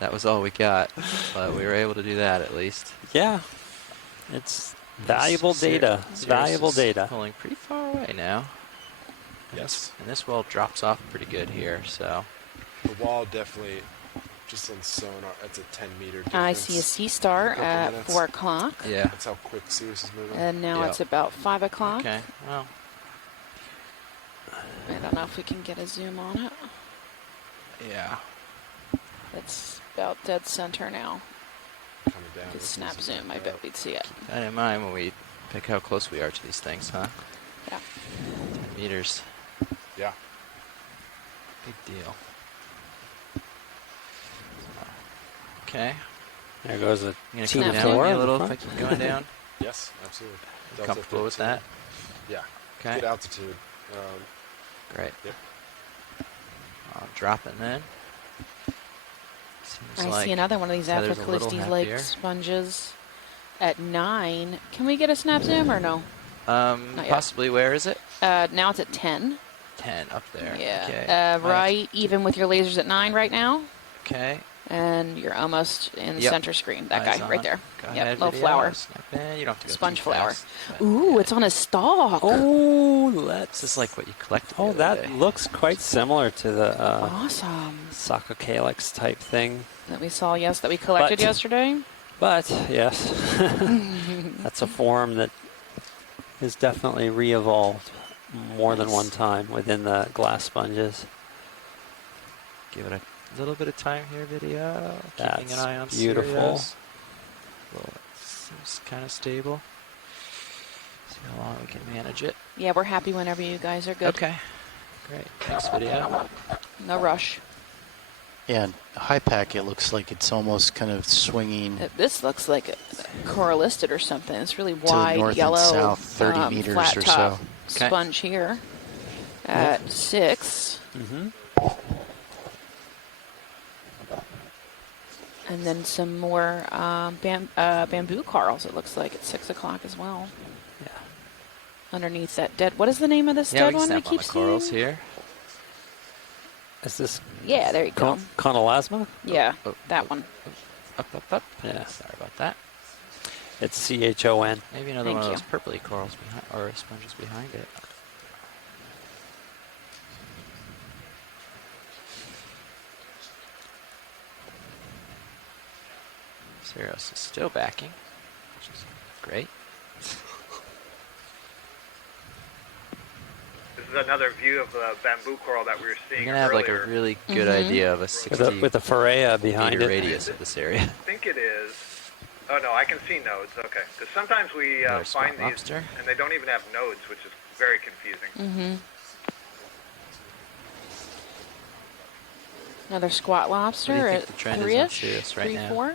That was all we got, but we were able to do that at least. Yeah, it's valuable data. It's Sirius valuable is data. Pulling pretty far away now, Yes. and this well drops off pretty good here. So The wall definitely, just on sonar, that's a 10 meter difference. I see a sea star Couple at minutes. 4 o'clock. yeah. That's how quick Sirius is moving. And now Yeah. it's about 5 o'clock. Okay. Well, I don't know if we can get a zoom on it. yeah. It's about dead center now. Coming down. Good it's snap easy. zoom, I bet we'd see it. That in mind when we pick how close we are to these things, huh? Yeah. 10 meters. Yeah. Big deal. Okay. There goes a You gonna team come Snap down zoom. with me in a the little if I front. keep going down? Yes, absolutely. Delta Comfortable with 13. that? Yeah. Okay. Good altitude. Great. Yep. I'll drop it then. Seems I like see another one of these Tether's a little Afrocalistes Lake happier. sponges at 9. Can we get a snap zoom or no? Not yet. Possibly. Where is it? Now it's at 10. 10 up there. Yeah. Okay. Right, even with your lasers at 9 right now. Okay. And you're almost in the Yep. center screen. That Eyes guy right on. there. Go Yep, ahead, little video. flower. Snap in. You don't have to go Sponge too flower. fast, but Ooh, yeah. it's on a stalk. Oh, This is like what you collect. oh, that looks quite similar to the Awesome. Soccocalyx type thing. That we saw, yes, that we collected But- yesterday. But, yes, that's a form that is definitely re-evolved more than Nice. one time within the glass sponges. Give it a little bit of time here, video. Keeping That's an eye on beautiful. Sirius. Well, it seems kind of stable. See how long we can manage it. Yeah, we're happy whenever you guys are good. Okay. Great. Thanks, video. No rush. Yeah, and high pack, it looks like it's almost kind of swinging This looks like a coralisted or something. It's really to the wide north yellow and south, 30 meters flat or top so. Okay. sponge here at 6. Mm-hmm. And then some more bamboo corals, it looks like, at 6 o'clock as well. Yeah. Underneath that dead. What is the name of this Yeah, dead we can one we snap on keep the corals seeing? here. Is this Yeah, there you go. conolasma? Yeah, Oh, that one. Up. Yeah. Sorry about that. It's CHON. Maybe another Thank one of you. those purpley corals behind, or sponges behind it. Sirius is still backing, which is great. This is another view of the bamboo coral that we were seeing You're gonna have like earlier. a really good idea of a 60 With the Pharea behind meter it. radius of this area. I think it is. Oh no, I can see nodes. Okay, because sometimes we Another spot find these lobster. and they don't even have nodes, which is very confusing. Another squat lobster What do you at think the trend is on three-ish, Sirius right 3, now? 4.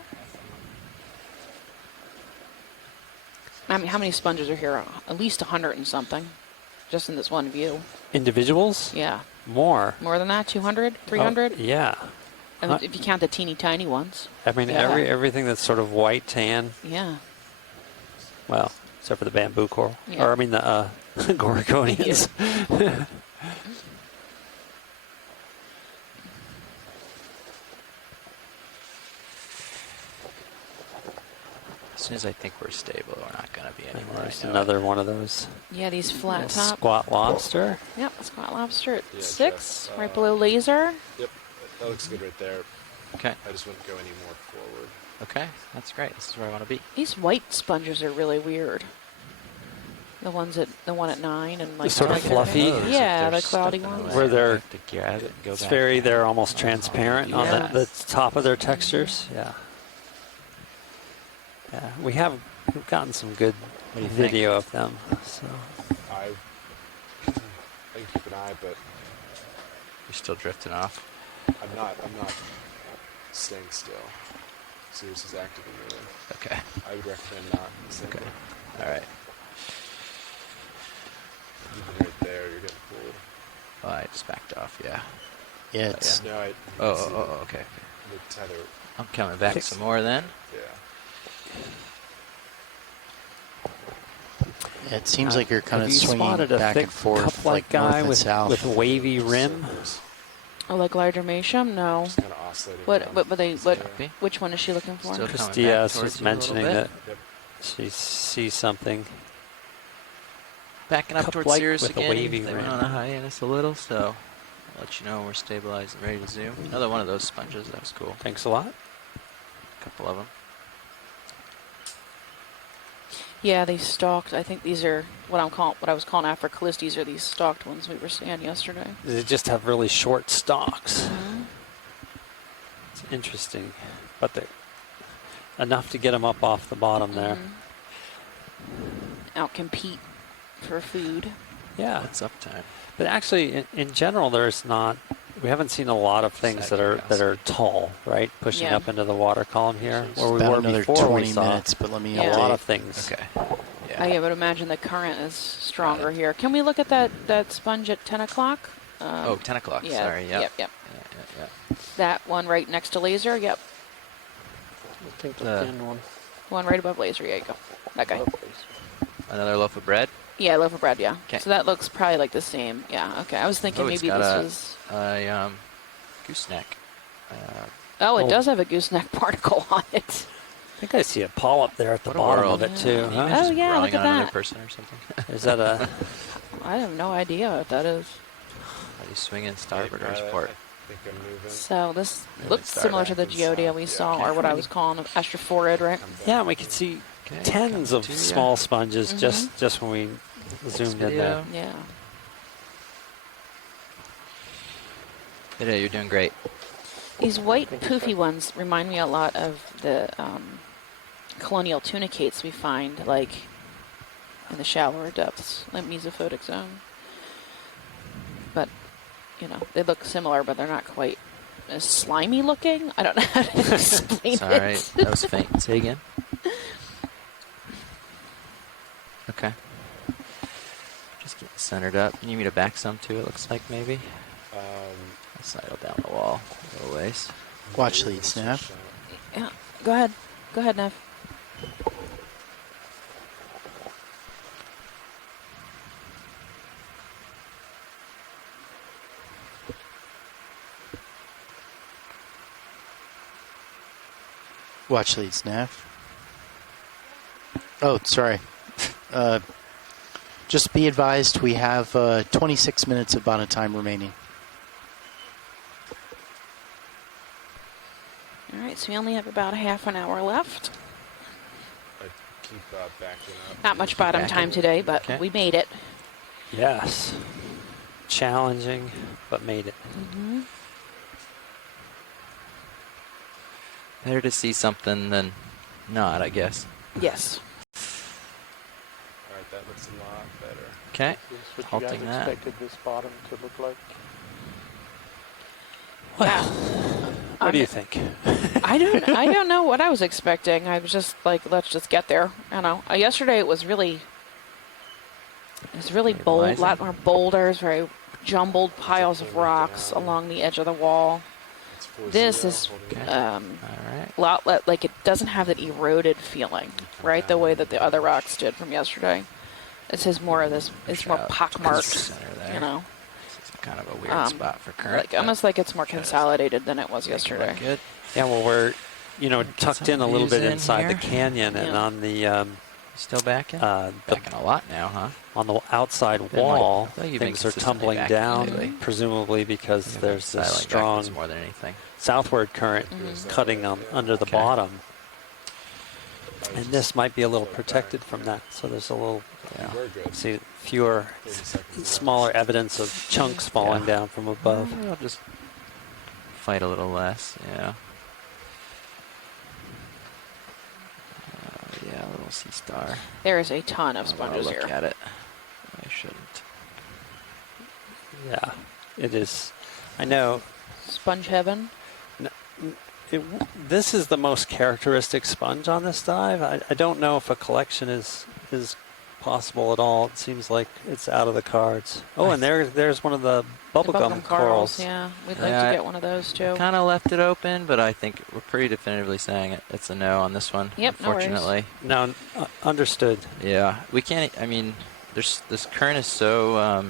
I mean, how many sponges are here? At least 100 and something, just in this one view. Individuals? Yeah, More. more than that, 200, 300. Oh, yeah. I mean, if you count the teeny tiny ones. I mean, Yeah. everything that's sort of white, tan, Yeah. well, except for the bamboo coral. Yeah. Or, I mean, the gorgonians. As soon as I think we're stable, we're not gonna be anymore. There's I know another one of those. Yeah, these flat Little top. Squat lobster. Yep, squat lobster at Yeah, 6, Jeff, right below laser. Yep, that looks good right there. it. Okay, I just wouldn't go any more forward. okay, that's great. This is where I want to be. These white sponges are really weird. The one at 9 and like Sort of 10, fluffy? Oh, Yeah, they're the cloudy stuck in the ones. way. Where they're- I have to grab it and go It's back. very, they're almost transparent on Yeah. the top of their textures. Yeah. Yeah, we've gotten some good What do you think? video of them. So I can keep an eye, but You're still drifting off. I'm not staying still. Sirius is actively moving. Okay, I would recommend not staying okay, there. all right. Even right there, you're getting pulled. Well, I just backed off. Yeah. Yeah, it's No, you Oh, can see okay. the tether. I'm coming back some more then. Yeah. it seems like you're kind have of you swinging spotted a back thick and forth, cup-like like north guy and with south. with wavy rim? Circles, Oh, like Largematium? No. just kind of oscillating. What? around. But they? What? Copy. Which one is she looking for? Still coming Christia back towards was you a little mentioning bit. that Yep. she sees something. Backing up towards Cup-like Sirius with a again. wavy They went rim. on a hiatus a little, so I'll let you know when we're stabilized and ready to zoom. Another one of those sponges. That was cool. Thanks a lot. A couple of them. Yeah, they stalked. I think these are what I was calling Africalistes are these stalked ones we were seeing yesterday. They just have really short stalks. It's interesting, but they're enough to get them up off the bottom there. Outcompete for food. Yeah, What's up time? but actually, in general, we haven't seen a lot of things that are tall, right? Pushing Yeah. up into the water column here, where we about were another before. 20 We saw minutes, but let me Yeah. a lot update. of things. Okay. I would imagine the current is stronger here. Can we look at that sponge at 10 o'clock? Oh, 10 o'clock. Yeah. Sorry. Yep. Yep. Yeah. That one right next to laser. Yep. I think the The- thin one. One right above laser. Yeah, you go. That guy. Another loaf of bread. Yeah, loaf of bread. Yeah. 'Kay. So that looks probably like the same. Yeah. Okay. I was thinking Oh, it's maybe got this a- was. Gooseneck. Oh, it Oh. does have a gooseneck particle on it. I think I see a polyp there at the What a bottom world. of it too. Can you Huh? imagine Oh, just yeah, growing look at on another that. person or something? Is that a? I have no idea what that is. Are you swinging starboard or I port? think I'm moving. So this Really looks similar to the starback and geodia south, we yeah. saw, Okay. or what I was calling astrophorid, right? I'm back. Yeah, we could see Okay, tens coming of to ya. small sponges Mhm. just when we zoomed in there. video. Yeah. Yeah, you're doing great. These white poofy ones remind me a lot of the colonial tunicates we find, like in the shallower depths, like mesophotic zone. But they look similar, but they're not quite as slimy looking. I don't know how to explain It's all right. That was faint. Say again. Okay. Just getting centered up. You need me to back some too, it looks like maybe. I'll sidle down the wall a little ways. Watch leads, Nav. Yeah. Go ahead. Go ahead, Nev. Watch leads, Nav. Oh, sorry. Just be advised, we have 26 minutes of bonnet time remaining. All right. right, so we only have about a half an hour left. I keep backing up. Not much bottom backing. time today, but Okay. we made it. Yes. Challenging, but made it. Better to see something than not, I guess. Yes. All right, that looks a lot better. Okay. Is this what you Halting guys that. expected this bottom to look like? Yeah. What do you think? I don't know what I was expecting. I was just like, let's just get there. You know, yesterday it was really bold, a lot more boulders, very jumbled piles of rocks along the edge of the wall. It's 4-0, This is holding it. All right. like it doesn't have that eroded feeling, right? The way that the other rocks did from yesterday. This is more of this. It's more Push out pockmarked. center there. You know, This is kind of a weird spot for current. like almost like it's more consolidated than it was but yesterday. Good. Yeah, well, we're, tucked some in a little views bit in inside the here. canyon, and Yeah. on the Still backing? the Backing a lot now, huh? on the outside Been like- wall, I thought you've been things are consistently tumbling backing down, lately. presumably because You've been there's this dialing strong backwards more than anything. southward current cutting under the Okay. bottom. I was And just this might be a little back. protected from that, so there's a little, Yeah. We're good. see, fewer, 30 seconds left. smaller evidence of chunks falling Yeah. down from above. Maybe I'll just fight a little less. Yeah. Yeah, a little sea star. There is a ton of I wanna sponges look here. at it. I shouldn't. Yeah, it is. I know. Sponge heaven. This is the most characteristic sponge on this dive. I don't know if a collection is possible at all. It seems like it's out of the cards. Oh, and there's one of the The bubblegum corals. Yeah, we'd like Yeah, to get one of those too. Kind of left it open, but I think we're pretty definitively saying it's a no on this one. Yep, no worries. Unfortunately. No, understood. Yeah, we can't. I mean, this current is so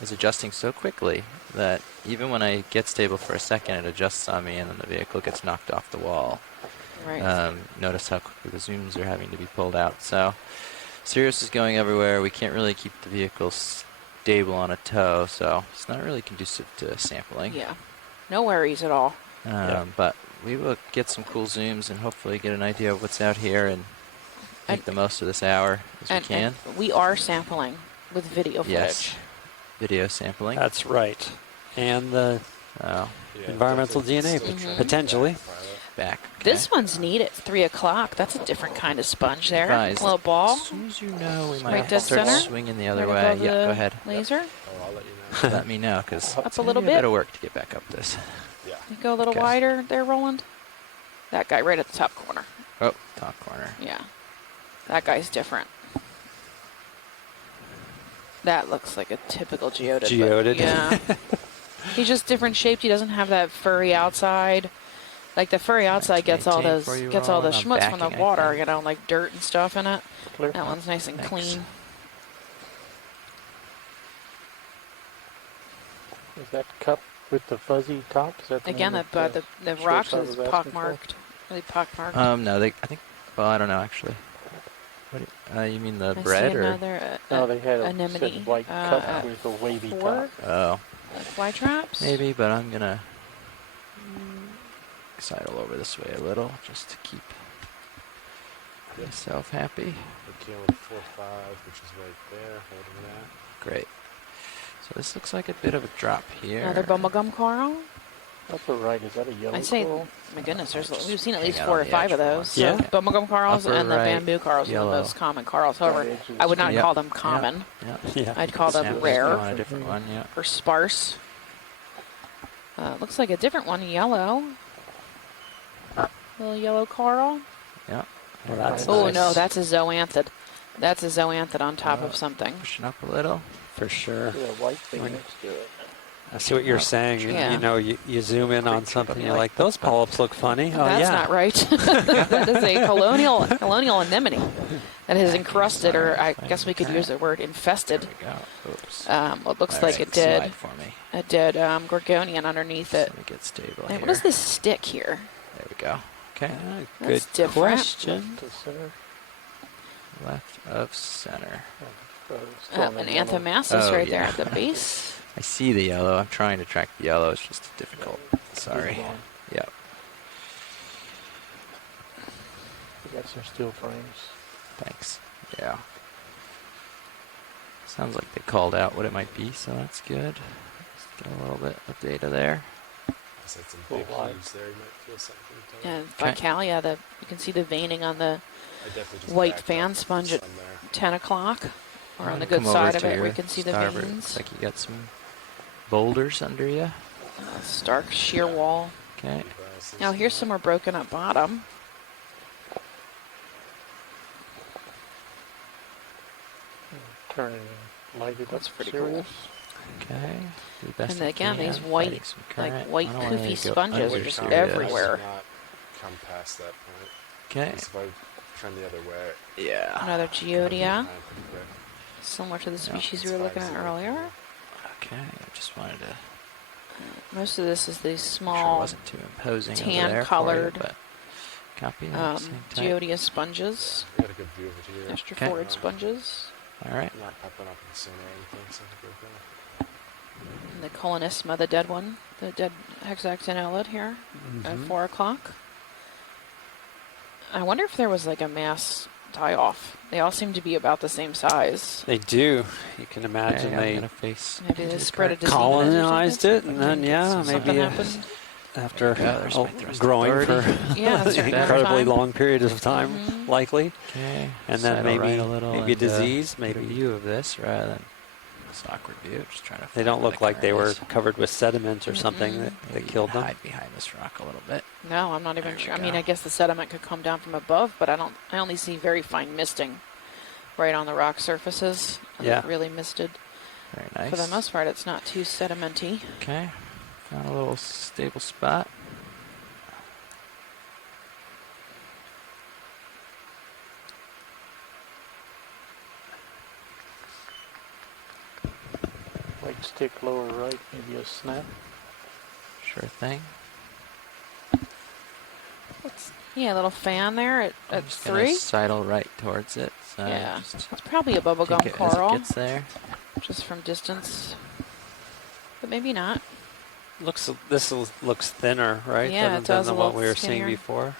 is adjusting so quickly that even when I get stable for a second, it adjusts on me, and then the vehicle gets knocked off the wall. Right. Notice how quickly the zooms are having to be pulled out. So, Sirius is going everywhere. We can't really keep the vehicle stable on a tow, so it's not really conducive to sampling. Yeah. No worries at all. But we will get some cool zooms and hopefully get an idea of what's out here and make the most of this hour as we can. And we are sampling with video footage. Yes. Video sampling. That's right. And the Oh, Yeah, environmental definitely DNA, still trying to potentially. backpilot. back. This one's neat at 3 o'clock. That's a different kind of sponge there. Advised. A little ball. As soon as you know, we Right might dead start center? swinging the other Right way. above Yeah, the go ahead. Laser. Oh, I'll let you know. Let me know, because Up it's a little gonna be a bit bit. of work to get back up this. Yeah. You go a little Okay. wider there, Roland. That guy right at the top corner. Oh, top corner. Yeah. That guy's different. That looks like a typical geodid. but Geodid. Yeah. He's just different shaped. He doesn't have that furry outside. Like the furry outside gets all 19 those for you, all the Roland. I'm schmutz from the backing, I water, think. you know, like dirt and stuff in it. Clear. That one's nice and Thanks. clean. Is that cup with the fuzzy top? Is that the Again, one the shorts rocks I is was asking pockmarked. Really pockmarked. No, I think, well, I don't know, actually. What you mean the I bread, see or? another No, they had a anemone. said white cup with a wavy 4 top. Oh, fly traps. maybe, but I'm gonna sidle over this way a little, just to keep myself happy. We're killing 4-5, which is right there, holding that. Great. So this looks like a bit of a drop here. Another bubblegum coral. Upper right, is that a yellow I'd say, coral? my goodness, we've seen at least Hang out 4 on or the 5 edge of for those. one. So Yeah. bubblegum corals Upper and the right, bamboo corals are yellow. the most common corals. However, That edge is I would not Yep. call them common Yeah. Yeah. I'd call them Samples rare. go on a different one, yeah. or sparse. Looks like a different one, yellow. Little yellow coral. Yeah. Well, that's Oh nice. no, that's a zoanthid. That's a zoanthid on top of something. Pushing up a little. For sure. With a white thing next to it. I see what you're saying. Yeah. You know, you zoom in on something, you're like, those polyps look funny. Oh, That's yeah. not right. That is a colonial anemone that has encrusted, or I guess we could use the word infested. There we go. Oops. What looks All like right, a dead slide for me. gorgonian underneath it. Let me get stable Hey, here. what is this stick here? There we go. Okay. Ah, That's good different. question. To center. Left of center. Still in An the yellow. anthomassus Oh, right yeah. there at the base. I see the yellow. I'm trying to track the yellow. It's just difficult. Sorry. Keep it on. Yep. We got some steel frames. Thanks. Yeah. Sounds like they called out what it might be, so that's good. Let's get a little bit of data there. Just had some Full big line. hues there. You might feel something. from the tunnel. And by Cal, yeah, you can see the veining on the I definitely just white backed fan up sponge at some there. 10 o'clock. Or on the Come good over side of to it where your you can see the starboard. veins. Looks like you got some boulders under you. Stark sheer wall. Okay. Now here's some more broken up bottom. Turning lighted That's up pretty Sirius. Okay. Do the best And I again, can, these fighting white, some like current. white I don't wanna poofy go sponges under are just Sirius. everywhere. Not come past that point. Okay. 'Cause if I trend the other way, Yeah. Another I'll be Geodia, behind pretty quick. similar to the species we It's were looking at 5-0 earlier. for me. Okay. I just wanted to Most of this is these make sure it small wasn't too imposing over tan there colored, for you, but copy that. Same type. Geodia sponges, We got a good view of it here. extra Okay. forward sponges. All right. Not popping up in the center or anything, so I think we're good. And the colonisma, the dead one, the dead hexactinellid here at 4 o'clock. I wonder if there was like a mass die-off. They all seem to be about the same size. They do. You can imagine Okay, I'm they gonna face Maybe into they the spread a current. disease colonized or it, and then yeah, Something maybe happened. after There's my thrust growing for authority. Yeah, that's an right. incredibly Time. long period of time, likely, Okay. and then Sidle maybe right a little maybe a and, disease, get a maybe view of this rather than this awkward view. Just trying to. they find don't where look the like they current were is. covered with sediment or something that Maybe killed them. hide behind this rock a little bit. No, I'm not even There we sure. I mean, go. I guess the sediment could come down from above, but I only see very fine misting right on the rock surfaces. Yeah. Really misted. Very nice. For the most part, it's not too sedimenty. Okay. Found a little stable spot. Light stick lower right, maybe a snap. Sure thing. Yeah, a little fan there at I'm just gonna 3. sidle right towards it. So Yeah, just it's probably a kick bubblegum it as coral, it gets there. just from distance. But maybe not. This looks thinner, right? Yeah, than, it does than a what little we were seeing skinnier. before.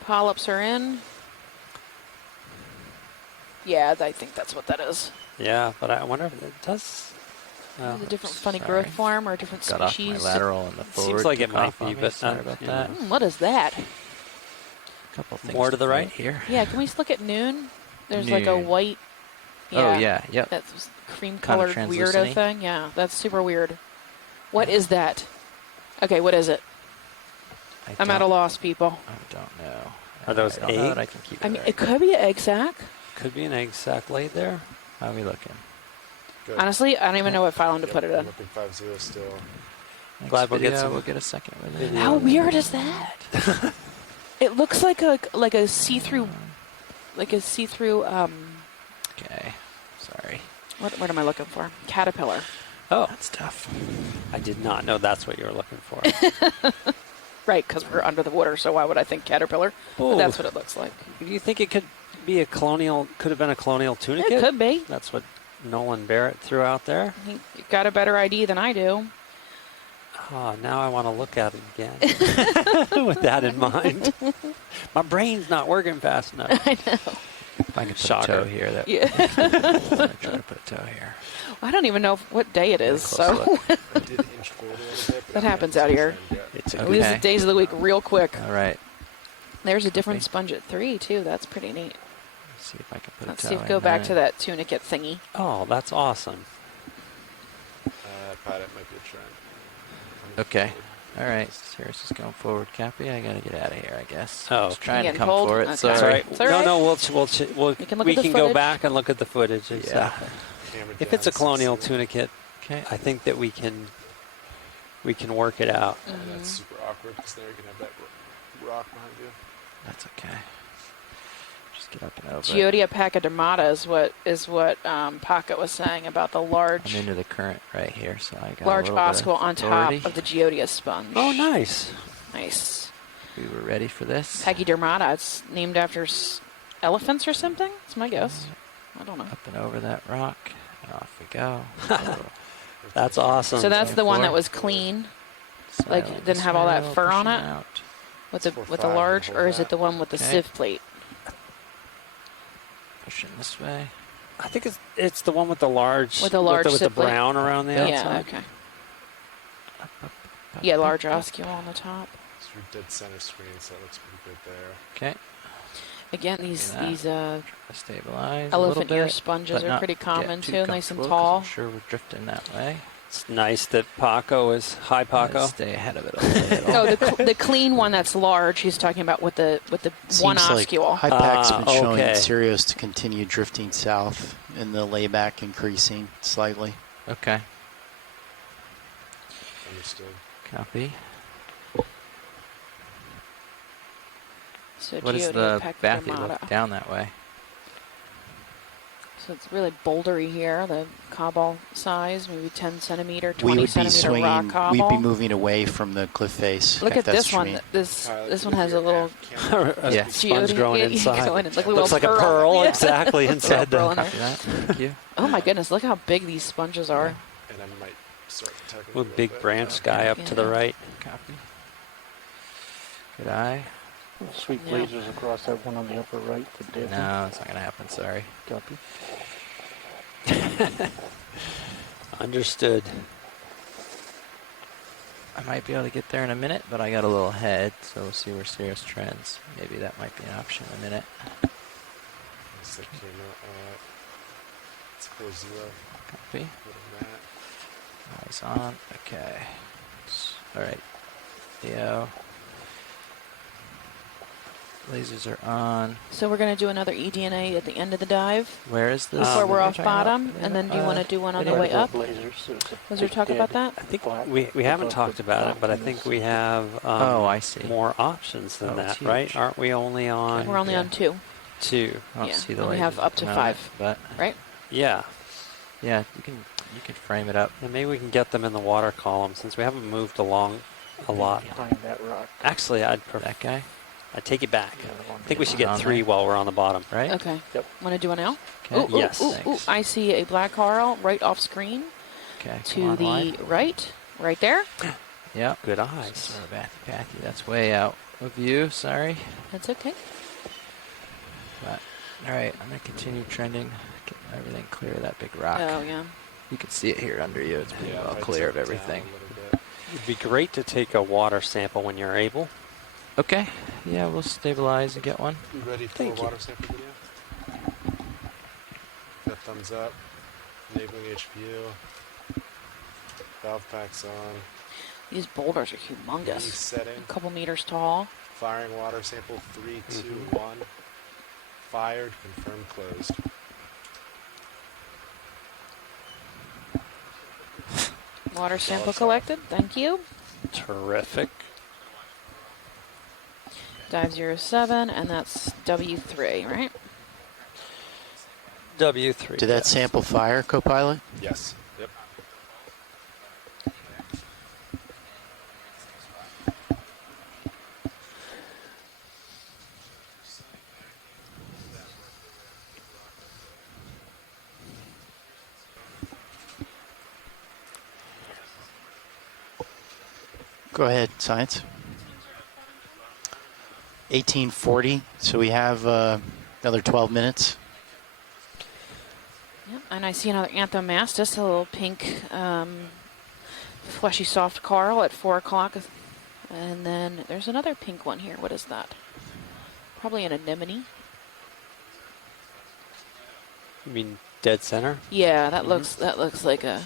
Polyps are in. Yeah, I think that's what that is. Yeah, but I wonder if it does. Well, It's a different funny sorry. growth form or a different Got off species. my lateral and the forward. seems like it took might off on be, me. but sorry not, about you that. know. What is that? Couple things More to the note right? here. Yeah, can we look at noon? There's like a Noon. white. Oh yeah, yep. That's cream Kinda colored weirdo translucent-y. thing. Yeah, that's super weird. What is that? Okay, what is it? I'm at a loss, people. I don't know. Are those I don't know that egg? I can keep it. I mean, right it could be an egg sac. Could be an egg sac laid there. How are we looking? Good. Honestly, I don't even know what file to put it I'm in. looking 5-0 still. Next Glad we'll get video, some we'll get a second with it. video. How weird is that? It looks like a see-through, Okay. Sorry. What am I looking for? Caterpillar. Oh, That's tough. I did not know that's what you were looking for. Right, because we're under the water, so why would I think caterpillar? But Ooh. that's what it looks like. Do you think it could be could have been a colonial tunicate? It could be. That's what Nolan Barrett threw out there. You got a better ID than I do. Oh, now I want to look at it again with that in mind. My brain's not working fast enough. I know. If I can put Shocker. a toe here, that Yeah. I'm gonna try to put a toe here. I don't even know what day it is, Close so look. I did inch forward a little bit. but That I'm happens not out here. trying to get- It's we lose the okay. days of the week real quick. All right. There's a different Okay. sponge at 3 too. That's pretty neat. Let's see if I can put Let's a toe see if in go back there. to that tunicate thingy. Oh, that's awesome. Pat, it might be a trend. Coming Okay. forward. All right. Sirius is going forward. Cappy, I gotta get out of here, I guess. Oh. Just trying to Getting come cold? for it. Okay. Sorry. It's all right. It's all right. No, we'll We can look we at the can go footage. back and look at the footage. Exactly. Hammered If down it's a colonial 6-0. tunicate, Okay. I think that we can work it out. And that's super awkward because there you can have that rock behind you. That's okay. Just get up and over it. Geodia pachydermata is what Pocket was saying about the I'm large into the current right here, so I got large a little bit oscule of on top authority. of the Geodia sponge. Oh, nice. Nice. We were ready for this. Pachydermata. It's named after elephants or something. That's my guess. I don't know. Up and over that rock, and off we go. That's awesome. So that's the one that forward. was clean. Sidle Like, this didn't have all that way, fur on pushing it? out. With It's the 4.5 with the and large, hold or is it that. the one with the Okay. sieve plate? Pushing this way. I think it's the one with the large With the large with the sieve plate? brown around the Yeah. outside. Okay. Up, up, up, Yeah, up, large up. oscule on the top. It's your dead center screen, so that looks pretty good there. Okay. Again, these that. these Stabilize a little elephant bit. ear sponges but are not pretty get common too too, nice and comfortable 'cause tall. I'm sure we're drifting that way. It's nice that Paco is high Paco. Stay ahead of it a little. No, the clean one that's large. He's talking about with the one Seems like oscule. HIPAC's been showing okay. Sirius to continue drifting south and the layback increasing slightly. Okay. Understood. Copy. So What is Geode the Peck bathy Ramada. look down that way? So it's really bouldery here, the cobble size, maybe 10 centimeter, 20 We would be centimeter rock swinging. cobble. We'd be moving away from the cliff face. Look if at that's this what one. you mean. This one has a little A Yeah. sponge geode growing yeah, inside. going in, like a Looks little like a pearl Yeah. exactly inside pearl the. in there. Copy that. Thank you. Oh my goodness, look how big these sponges are. And I might start tugging a With little big bit. branch guy up to the Yeah. right. Copy. Good eye. Sweep Yeah. lasers across that one on the upper right. The dead one. No, it's not gonna happen. Sorry. Copy. Understood. I might be able to get there in a minute, but I got a little ahead, so we'll see where Sirius trends. Maybe that might be an option in a minute. It's like, you know, it's 4-0. Copy. Little mat. Eyes on. Okay. All right. Theo. Lasers are on. So we're going to do another eDNA at the end of the dive, Where is this? before we're that off you're talking bottom, about? and then do you want to do one on the Right way up? above lasers, there's a Was there big talk about dead that? I think black we haven't above talked the about it, but I think we have Oh, I see. more options than Oh, that, it's right? huge. Aren't we only on We're only Yeah. on 2, 2? I don't yeah, see the and we lasers have at up the to moment, 5. But right? Yeah. yeah, you can frame it up. And maybe we can get them in the water column since we haven't moved along a lot. behind that rock. Actually, I'd prefer. That guy, I take it back. The other one. I think we should On get there. 3 while we're on the bottom. right? Okay. Yep. Want to do one now? Okay. Yes. Thanks. I see a black coral right off screen Okay. come to on the wide. right there. Yeah. Good eyes. Sort of pathy. That's way out of view. Sorry. That's okay. But all right, I'm gonna continue trending. Get everything clear of that big rock. Oh yeah. You can see it here under you. It's pretty Yeah, well if I clear of tilt down everything. a little bit. It'd be great to take a water sample when you're able. Okay. Yeah, we'll stabilize and get one. You ready for Thank a you. water sample video? That thumbs up. Enabling HPU. Valve packs on. These boulders are humongous. Setting. A couple meters tall. Firing water sample 3, 2, 1. Fired. Confirm closed. Water sample Solid collected. Thank you. Terrific. Dive 07, and that's W3, right? W3. Did that yes. sample fire, Copilot? Yes. Yep. Go ahead, Science. 1840, so we have another 12 minutes. Yep. And I see another Anthomastus, a little pink, fleshy soft coral at 4 o'clock. And then there's another pink one here. What is that? Probably an anemone. You mean dead center? Yeah, that looks like a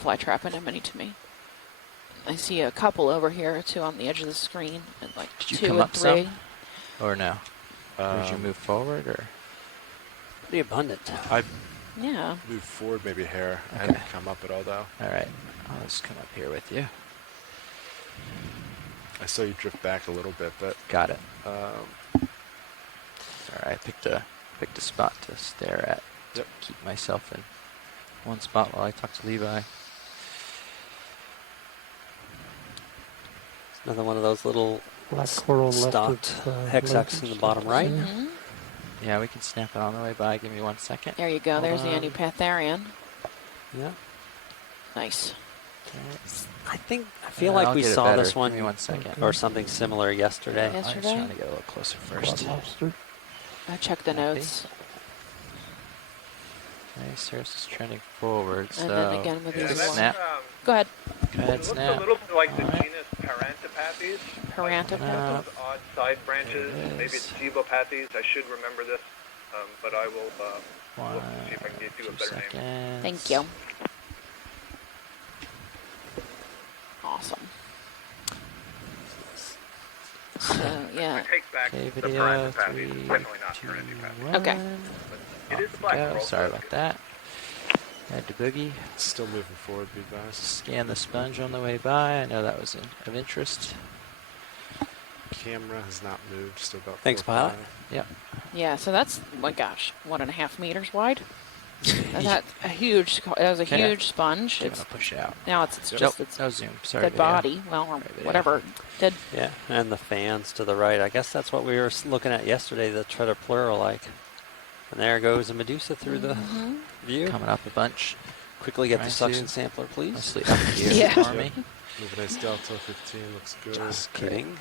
flytrap anemone to me. I see a couple over here too on the edge of the screen, at like Did you 2 come and up 3. some? Or no? Did you move forward or? Pretty abundant. I Yeah. moved forward maybe a hair. I Okay. hadn't come up at all though. All right. I'll just come up here with you. I saw you drift back a little bit, but Got it. um, All right. Picked a spot to stare at. Yep. Keep myself in one spot while I talk to Levi. Another one of those little Black coral left stocked of, hexags in the bottom right. Mhm. Yeah, we can snap it on the way by. Give me 1 second. There you go. Hold There's the on. Antipatharian. Yeah. Nice. I feel like I'll we get it saw better. this one, Give me 1 second. or something similar yesterday. I was Yesterday? trying to get a little closer first. Blood lobster. I checked the Copy. notes. Okay, Cirrus is trending forward, so And then again with Yeah, these that's, snap. Go ahead. Go ahead, it looks snap. a little bit like the Alright. genus Parantopathes. Parantopathes. Those odd side branches. There it Maybe is. it's Cebopathes. I should remember this, but I will One, look to see if I can do a 2 better name. seconds. Thank you. Awesome. So, yeah. I take back Okay, the video, Parantopathes. 3, It's definitely not 2, Parantopathes. Okay. 1. It is Off we black go. pearl. Sorry about that. Had to boogie. Still moving forward, be advised. Scan the sponge on the way by. I know that was of interest. Camera has not moved. Still about Thanks, 4 or pilot. 5. Yep. Yeah, so that's, my gosh, 1.5 meters wide? That's a huge, it was a Okay. huge sponge. I'm It's, gonna push out. now it's Nope, just its no zoom. Sorry, dead video. body. Well, or Sorry, video. whatever. Dead. Yeah, and the fans to the right. I guess that's what we were looking at yesterday, the treader pleural-like. And there goes a Medusa through the view. Coming up a bunch. Quickly get the Trying suction to- sampler, please. Mostly up here Yeah. for me. Moving nice Delta 15 looks good. Just kidding.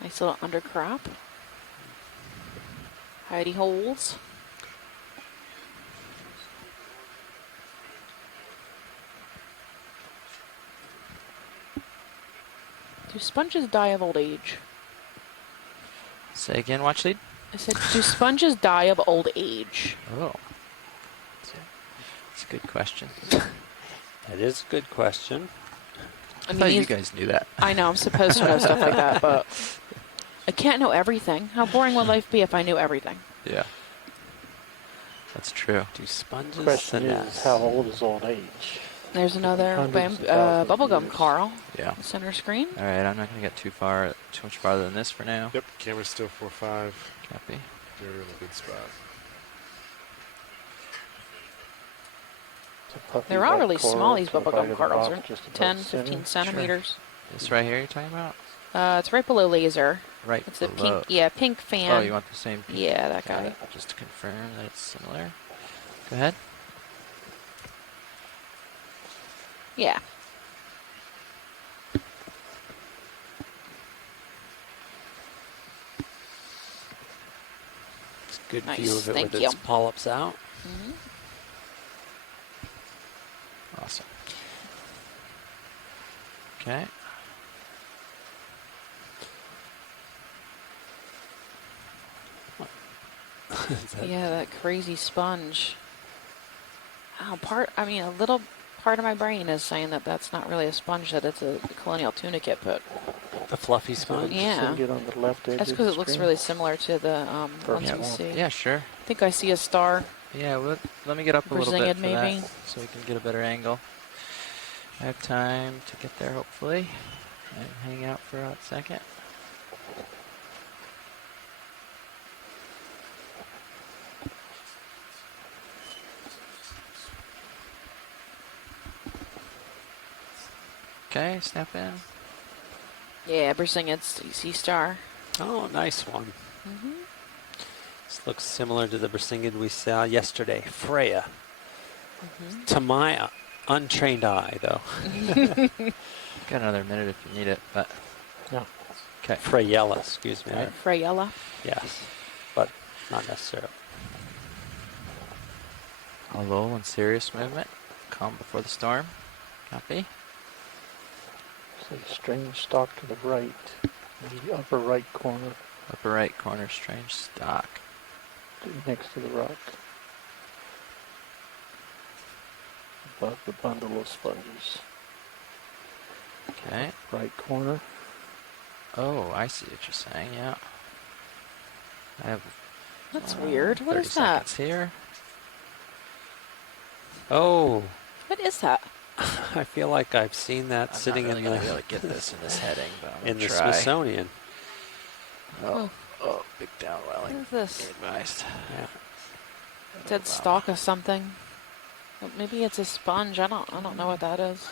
Nice little undercrop. Hidey holes. Do sponges die of old age? Say again, watch lead. I said, do sponges die of old age? Oh. That's a good question. That is a good question. I I thought you these- guys knew that. I know I'm supposed to know stuff like that, but I can't know everything. How boring would life be if I knew everything? Yeah. That's true. Do sponges Question is, senesce? how old is old age? There's another Hundreds of thousands of bubblegum years. Carl. Yeah. Center screen. All right, I'm not gonna get too much farther than this for now. Yep, camera's still 4-5. Copy. You're in a good spot. It's a puppy They're all white really coral small, these to the right bubblegum of the Carls. rock, Are just above 10, the center. 15 centimeters. This right here you're talking about? It's right below laser. Right It's the below. pink, yeah, pink fan. Oh, you want the same pink? Yeah, that Got guy. it. Just to confirm that it's similar. Go ahead. Yeah. It's a good Nice, view of it thank with you. its polyps out. Awesome. Okay. Yeah, that crazy sponge. Oh, a little part of my brain is saying that that's not really a sponge, that it's a colonial tunicate, but The fluffy sponge. Yeah. Get on the left edge that's of because the it looks screen. really similar to the ones Yeah. we see. Yeah, sure. I think I see a star. Yeah, let me get up a little bit Brazilian, for maybe? that, so we can get a better angle. I have time to get there, hopefully, and hang out for a second. Okay, snap in. Yeah, Brazilian sea star. Oh, nice one. This looks similar to the Brisingid we saw yesterday, Freya. To my untrained eye, though. Got another minute if you need it, but Yeah. okay. Freyella, excuse me. Right. Freyella. Yes, but not necessarily. A lull and serious movement. Calm before the storm. Copy. See a strange stalk to the right, in the upper right corner, Upper right corner, strange stock. next to the rock. Above the bundle of sponges. Okay. Right corner. Oh, I see what you're saying. Yeah. I have. That's weird. What 30 is that? seconds here. Oh, What is that? I feel like I've seen that I'm sitting not really in gonna the be able to get this in this heading, but I'm in gonna the try. Smithsonian. Oh, big downwelling. What is this? Be advised. Yeah. Dead stalk of something. Maybe it's a sponge. I don't know what that is.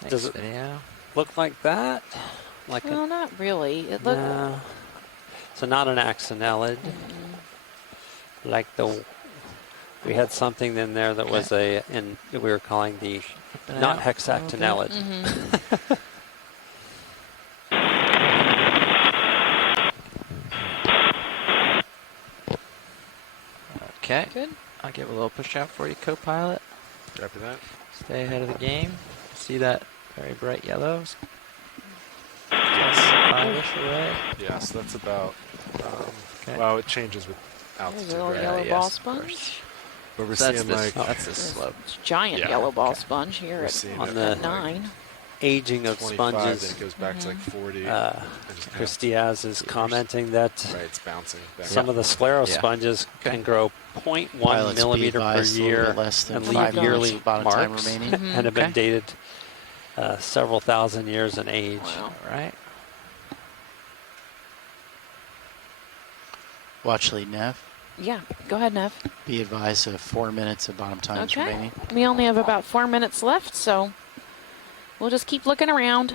Thanks, Does it- video. Look like that? Like Well, not really. It looked. no. So not an axonellid. Like we had something in there that was that we were calling the Open not out hexactinellid. Okay. Good. I'll give a little push out for you, co-pilot. Copy that. Stay ahead of the game. See that very bright yellow? Yes. 5-ish away. Yes, that's about. Okay. Well, it changes with There's altitude, a little right? yellow yes, ball of sponge. course. But we're So that's seeing this, like that's the slope. It's giant Yeah, yellow ball okay. sponge here We're at, seeing on it the at, like, 9. Aging of 25, then sponges. it goes back to like 40. Uh, and just kind Chris of- Diaz is commenting that Right, it's bouncing back. some of the sclerosponges Yeah. can grow 0.1 Pilots be millimeter per advised a little year bit less than and 5 leave minutes yearly of bottom time marks remaining. and have been Okay. dated several thousand years in age. Wow. All right. Watch lead nav. Yeah, go ahead, Nev. Be advised of 4 minutes of bottom times Okay. remaining. We only have about 4 minutes left, so we'll just keep looking around.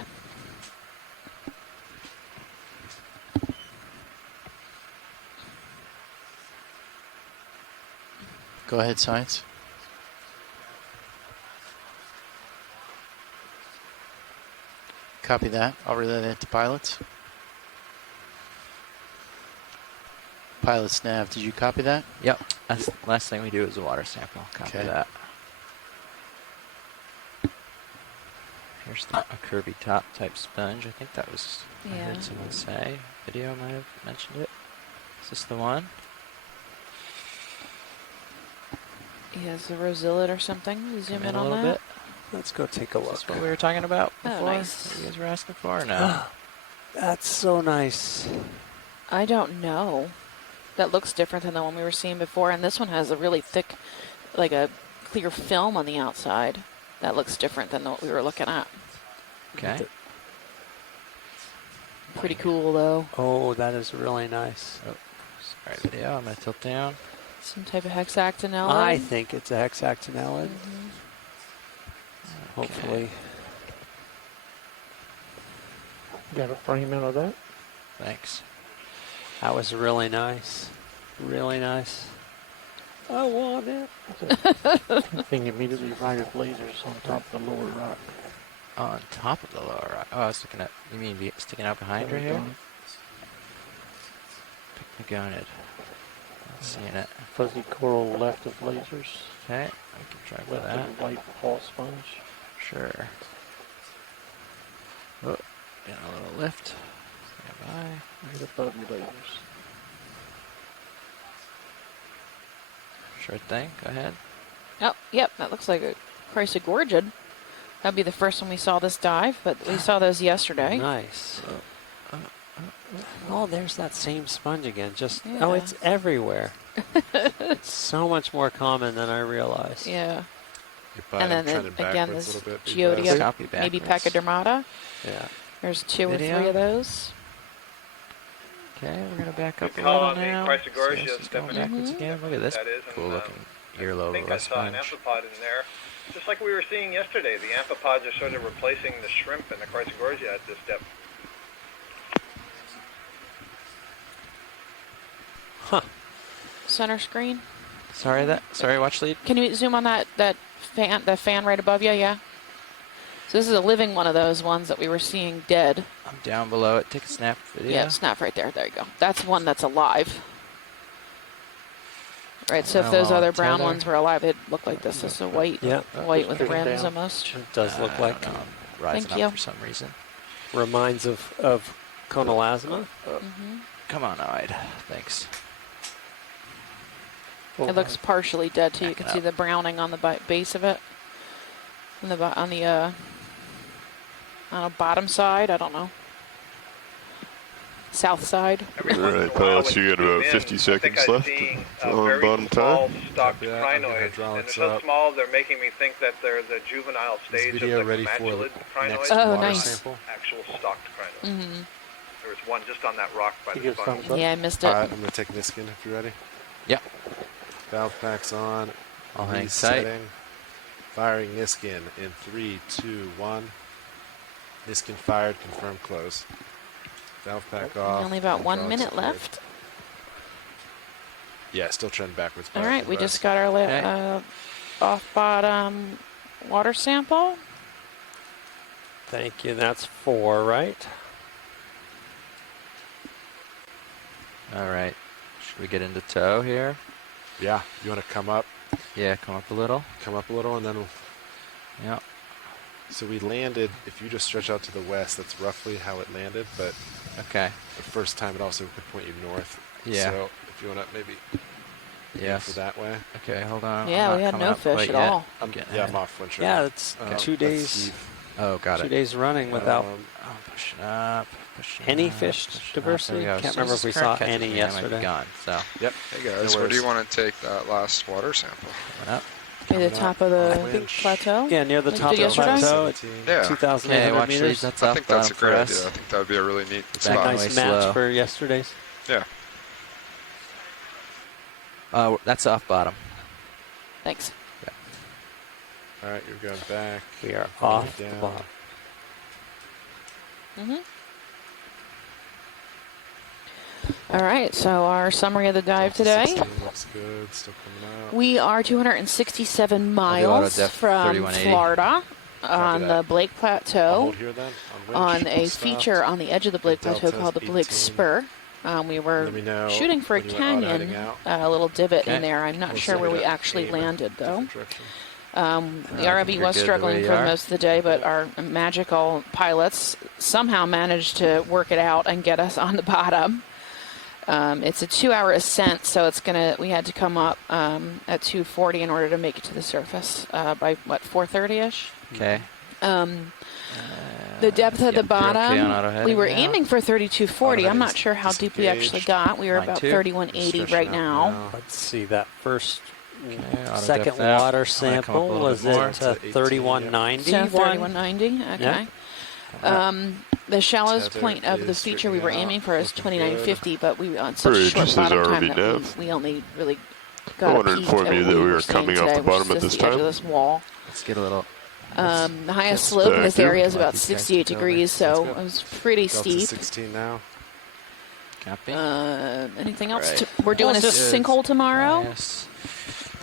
Go ahead, Science. Copy that. I'll relay that to pilots. Pilots nav, did you copy that? Yep. That's the last thing we do is a water sample. Copy Okay. that. Here's a curvy top type sponge. I think that was, I Yeah. heard someone say. Video might have mentioned it. Is this the one? He has a rosillet or something. You zoom Come in a on little that. bit. Let's go take a Is look. this what we were talking about Oh, before? nice. What you guys were asking for? Or no? That's so nice. I don't know. That looks different than the one we were seeing before, and this one has a really thick, like a clear film on the outside. That looks different than what we were looking at. Okay. Pretty cool, though. Oh, that is really nice. Sorry, video. I'm going to tilt down. Some type of hexactinellid. I think it's a hexactinellid. Mhm. Hopefully. Got a frame out of that? Thanks. That was really nice. Really nice. I want it. Thing immediately right of lasers on top of the lower rock. On top of the lower rock. Oh, I was looking at, you mean sticking out behind right here? Pygmagonid. Not seeing it. Fuzzy coral left of lasers. Okay, I can try with Left that. of the white ball sponge. Sure. Oh, getting a little lift. Stand by. Right above your lasers. Sure thing. Go ahead. Oh, yep, that looks like a Chrysogorgid. That'd be the first one we saw this dive, but we saw those yesterday. Nice. Oh, there's that same sponge again. Just Yeah. oh, it's everywhere. It's so much more common than I realized. Yeah. You're And then trending again, backwards this a little bit. Geodia, Copy maybe backwards. Pachydermata. Yeah. There's 2 Video. or 3 of those. Okay, we're gonna back up a Good call little on the now. Chrysogorgia, So this is going Stephanie. backwards again. Look at this That is, cool and, looking I earlobe think of I a saw an sponge. amphipod in there. Just like we were seeing yesterday, the amphipods are sort of replacing the shrimp and the Chrysogorgia at this depth. Huh. Center screen. Sorry, watch lead. Can you zoom on that fan, the fan right above you? Yeah. So this is a living one of those ones that we were seeing dead. I'm down below it. Take a snap video. Yeah, snap right there. There you go. That's one that's alive. Right, so if Oh, those well, other brown tether. ones were alive, it'd look like this. This is a white, Yeah. white with Just rims down. almost. It does look I like don't know. Rising Thank up you. for some reason. reminds of conolasma. Come on, Ide. Thanks. It looks partially dead too. You can Backing see up. the browning on the base of it. On the on the bottom side. I don't know. South side. Every All once in right, a while pilots, when you got zoom about in, 50 I seconds think I'm left seeing on very bottom small time. stalked Yeah, I'll get crinoids, and hydraulics they're so up. small they're making me think that they're the juvenile Is stage video of the ready for comatulid the crinoids. next Oh, water nice. sample? Actual stalked crinoids. Mm-hmm. There was one just on that rock by You the give sponge. thumbs up. Yeah, I missed All it. right, I'm going to take Niskin if you're ready. Yeah. Valve packs on. I'll hang tight. Resetting. Firing Niskin in 3, 2, 1. Niskin fired, confirm close. Valve pack off. Only about 1 hydraulics minute cleared. left. Yeah, still trending backwards. All right, we just got our off-bottom water sample. Thank you. That's 4, right? All right. Should we get into tow here? Yeah, you want to come up? Yeah, come up a little. Come up a little, and then we'll... Yeah. So we landed, if you just stretch out to the west, that's roughly how it landed, but Okay. the first time it also could point you north. Yeah. So if you want to maybe Yes. for that way. Okay, hold on. Yeah, I'm we not had coming no up fish quite at yet. all. Getting Yeah, ahead. I'm off one shot. Yeah, it's That's 2 days. Steve. Oh, got 2 it. days running without I'm pushing up. any fish diversity. There we go. Can't So remember this if we current saw catches any me, I might be yesterday. gone. So Yep. Hey guys, No where do you worries. want to take that last water sample? coming up. Near the top of the Winch. plateau. Yeah, near the Like top we of did the yesterday? plateau at 17. Yeah. 2,800 Okay, watch meters. these. That's I off think that's a bottom for great us. idea. I think that would be a really neat Back spot. away Nice slow. match for yesterday's. Yeah. That's off bottom. Thanks. All right, you're going back. We are Going off the down. bottom. All right, so our summary of the dive today. 16 looks good. Still coming out. We are 267 auto miles def from 3180. Florida on that. the Blake I'll Plateau hold here then. On, on winch. a Stopped. feature on the edge of the Blake Plateau Delta's called the Blake 18. Spur. We were Let me know shooting for a when you want auto canyon, heading out. a little divot Okay. in there. I'm not We'll sure set where it we up, actually aim it landed, though. different direction. The I think ROV you're was good the struggling way you for are. most of the day, but our magical pilots somehow managed to work it out and get us on the bottom. It's a 2-hour ascent, so we had to come up at 2:40 in order to make it to the surface by 4:30ish. Okay. The depth at the Yep, you're okay bottom, on auto we were heading now? aiming for 3240. I'm not Auto sure how deep we actually disengaged. got. We were Mine about too. 3180 Stretching right out now. Let's see, that first auto second depth out. water I'm gonna come up a sample little was bit more. at To 18, 3190. So one. 3190, okay. The shallowest Tether point of the is feature we were straightening out, aiming for is looking 2950, but we on such Very short interesting bottom time ROV that nav. we only really I got wanted a to peek inform at you what that we were were seeing coming off today, the bottom which at is this the edge of time. this wall. Let's get a little. The highest slope in this Thank you. area is about These guys 68 took over. degrees, so Sounds it good. was pretty Delta steep. 16 now. Copy. Anything else? Right. We're doing a Good. sinkhole tomorrow. Yes.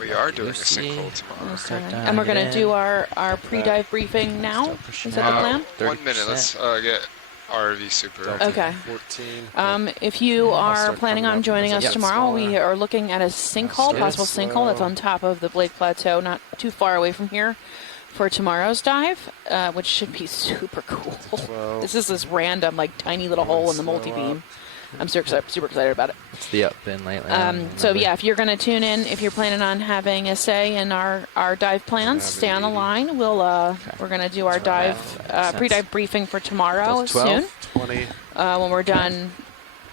We are doing a Lucy. sinkhole tomorrow. Okay. Start And we're dialing going it to do in. our pre-dive briefing now. Still pushing Is that the out. plan? 1 minute. Let's get RV Super. Delta Okay. 14. If you I'll are start planning coming on up joining because us it's tomorrow, we smaller. are looking at a sinkhole, good. possible sinkhole that's Slow. on top of the Blake Plateau, not too far away from here, for tomorrow's dive, which should be super cool. 12. This is this random, tiny little hole in the Slow multi-beam. up. I'm super excited about it. It's the up bin lately. So yeah, if you're going to tune in, if you're planning on having a say in our dive plans, stay on the line. We're going to do our dive pre-dive briefing for tomorrow That's 12. soon 20. when we're done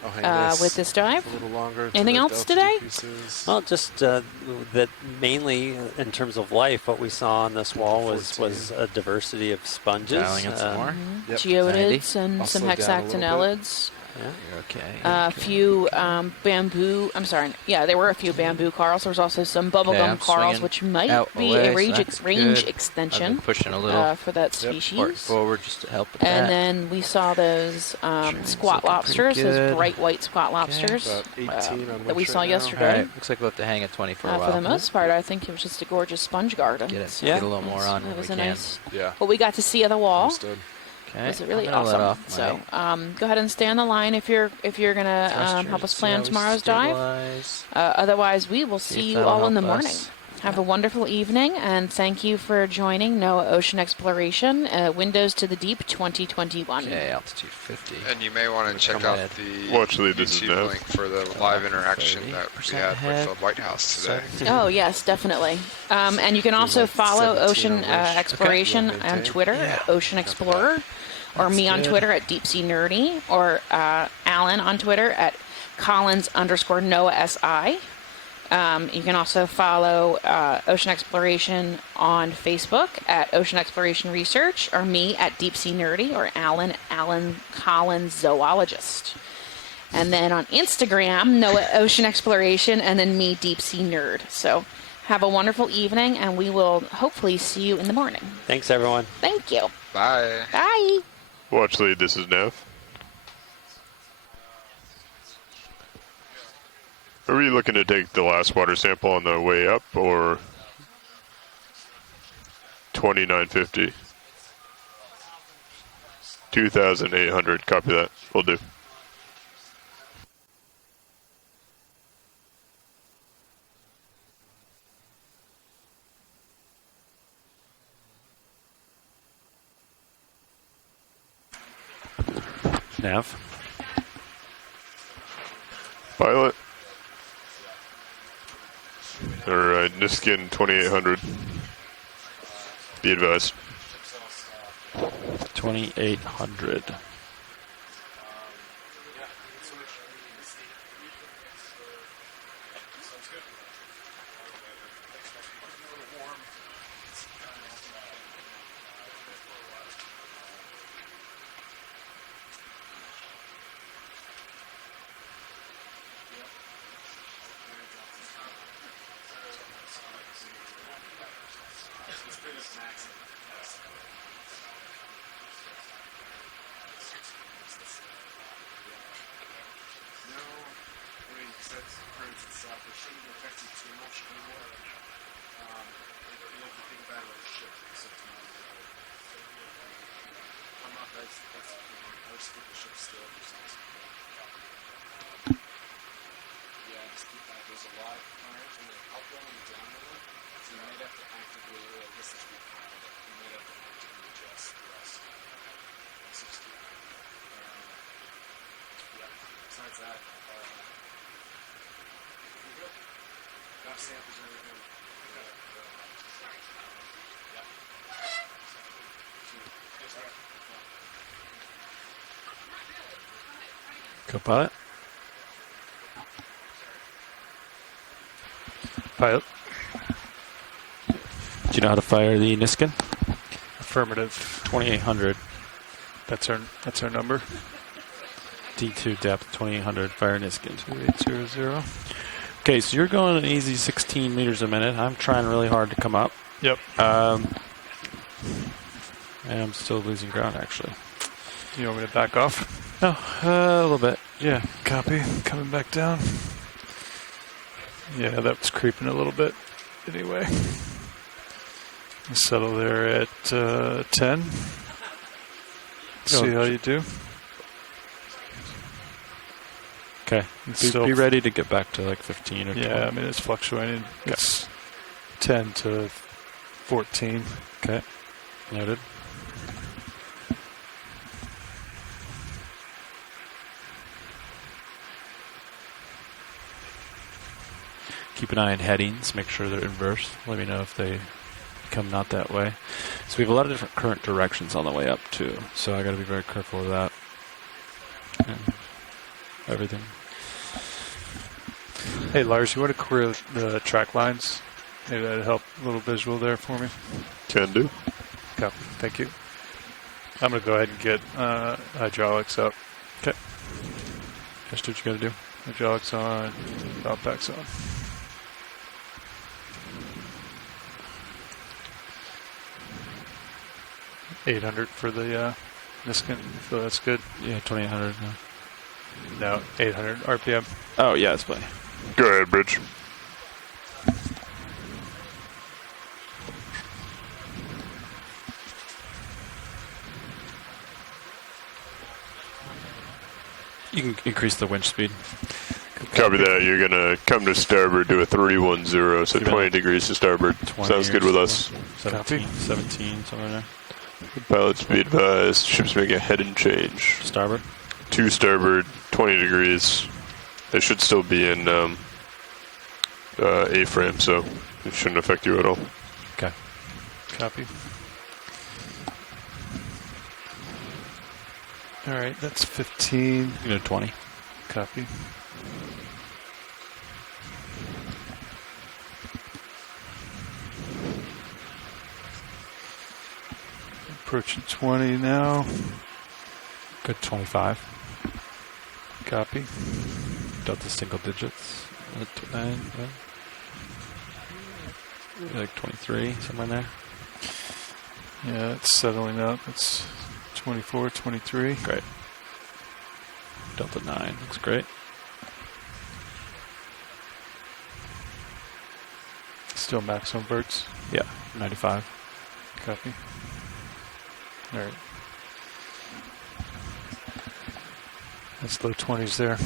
I'll hang with this dive. a little longer. to Anything the else Delta today? pieces. Well, just that mainly in terms of life, what we saw on this wall was a diversity of sponges. Dialing in some more. Yep. Geodids and I'll some slow down a little bit. hexactinellids. Yeah. You're okay. A few bamboo. I'm sorry. Yeah, there were a few bamboo corals. There was also some Okay, bubblegum I'm corals, swinging which might out be away, a so range, that's range good. I've extension been pushing a little for that Yep. species. forward just to help with And that. then we saw those Train's squat looking lobsters, pretty those good. bright white squat lobsters About 18 on that we winch saw right now. yesterday. All right, looks like we'll have to hang at 20 for a while. For the most part, I think it was just a gorgeous sponge garden. Get it. Yeah. Get a little more on That when we was a can. nice. Yeah. What we got to see of the wall. Understood. Okay. Was it really I'm gonna let awesome? off So my go ahead and stay on the line if you're gonna thrusters, help us see plan how we tomorrow's dive. stabilize. Otherwise, we will See see if you that'll all in the help morning. us. Have a wonderful evening, and thank you for joining NOAA Ocean Exploration Windows to the Deep 2021. Okay, altitude 50. And you may want to check Come out ahead. the Well, actually, this is YouTube nav. link for the live interaction that we 30% had ahead. with the White House today. Oh yes, definitely. And you can also like follow 17 Ocean on winch. Exploration Okay. on Twitter at Ocean Explorer, or me on good. Twitter at Deep Sea Nerdy, or Alan on Twitter at Collins_NOAA_SI. You can also follow Ocean Exploration on Facebook at Ocean Exploration Research, or me at Deep Sea Nerdy, or Alan Collins Zoologist. And then on Instagram, NOAA Ocean Exploration, and then me, Deep Sea Nerd. So Have a wonderful evening, and we will hopefully see you in the morning. Thanks, everyone. Thank you. Bye. Bye. Watch lead, this is Nev. Are we looking to take the last water sample on the way up, or 2950? 2,800, copy that. Will do. Nav. Pilot. Alright, Niskin 2800. Be advised. 2800. Co-pilot. Pilot. Do you know how to fire the Niskin? Affirmative. 2800. That's our number. D2 depth 2800. Fire Niskin. 2800. Okay, so you're going an easy 16 meters a minute. I'm trying really hard to come up. Yep. And I'm still losing ground, actually. You want me to back off? No, a little bit. Yeah. Copy. Coming back down. Yeah, that was creeping a little bit. Anyway. Settle there at 10. See how you do. Okay. Be ready to get back to like 15 or 20. Yeah, I mean, it's fluctuating. Okay. It's 10 to 14. Okay. Noted. Keep an eye on headings. Make sure they're inverse. Let me know if they become not that way. So we have a lot of different current directions on the way up too. So I got to be very careful of that. And everything. Hey Lars, you want to clear the track lines? Maybe that'd help a little visual there for me. Can do. Copy. Thank you. I'm going to go ahead and get hydraulics up. Okay. Just what you got to do. Hydraulics on, valve packs on. $800 for the Niskin, so that's good. Yeah, 2800. No, 800 RPM. Oh, yeah, it's plenty. Go ahead, Bridge. You can increase the winch speed. Copy that. You're going to come to starboard, do a 310, so 20 degrees to starboard. Sounds good with us. 17, somewhere there. Pilots be advised. Ship's making a heading change. Starboard. To starboard, 20 degrees. It should still be in A-frame, so it shouldn't affect you at all. Okay. Copy. All right, that's 15. You know, 20. Copy. Approaching 20 now. Good 25. Copy. Delta single digits. 9, Like 23, somewhere in there. Yeah, it's settling up. It's 24, 23. Great. Delta 9 looks great. Still maximum verts. Yeah, 95. Copy. All right. That's low 20s there.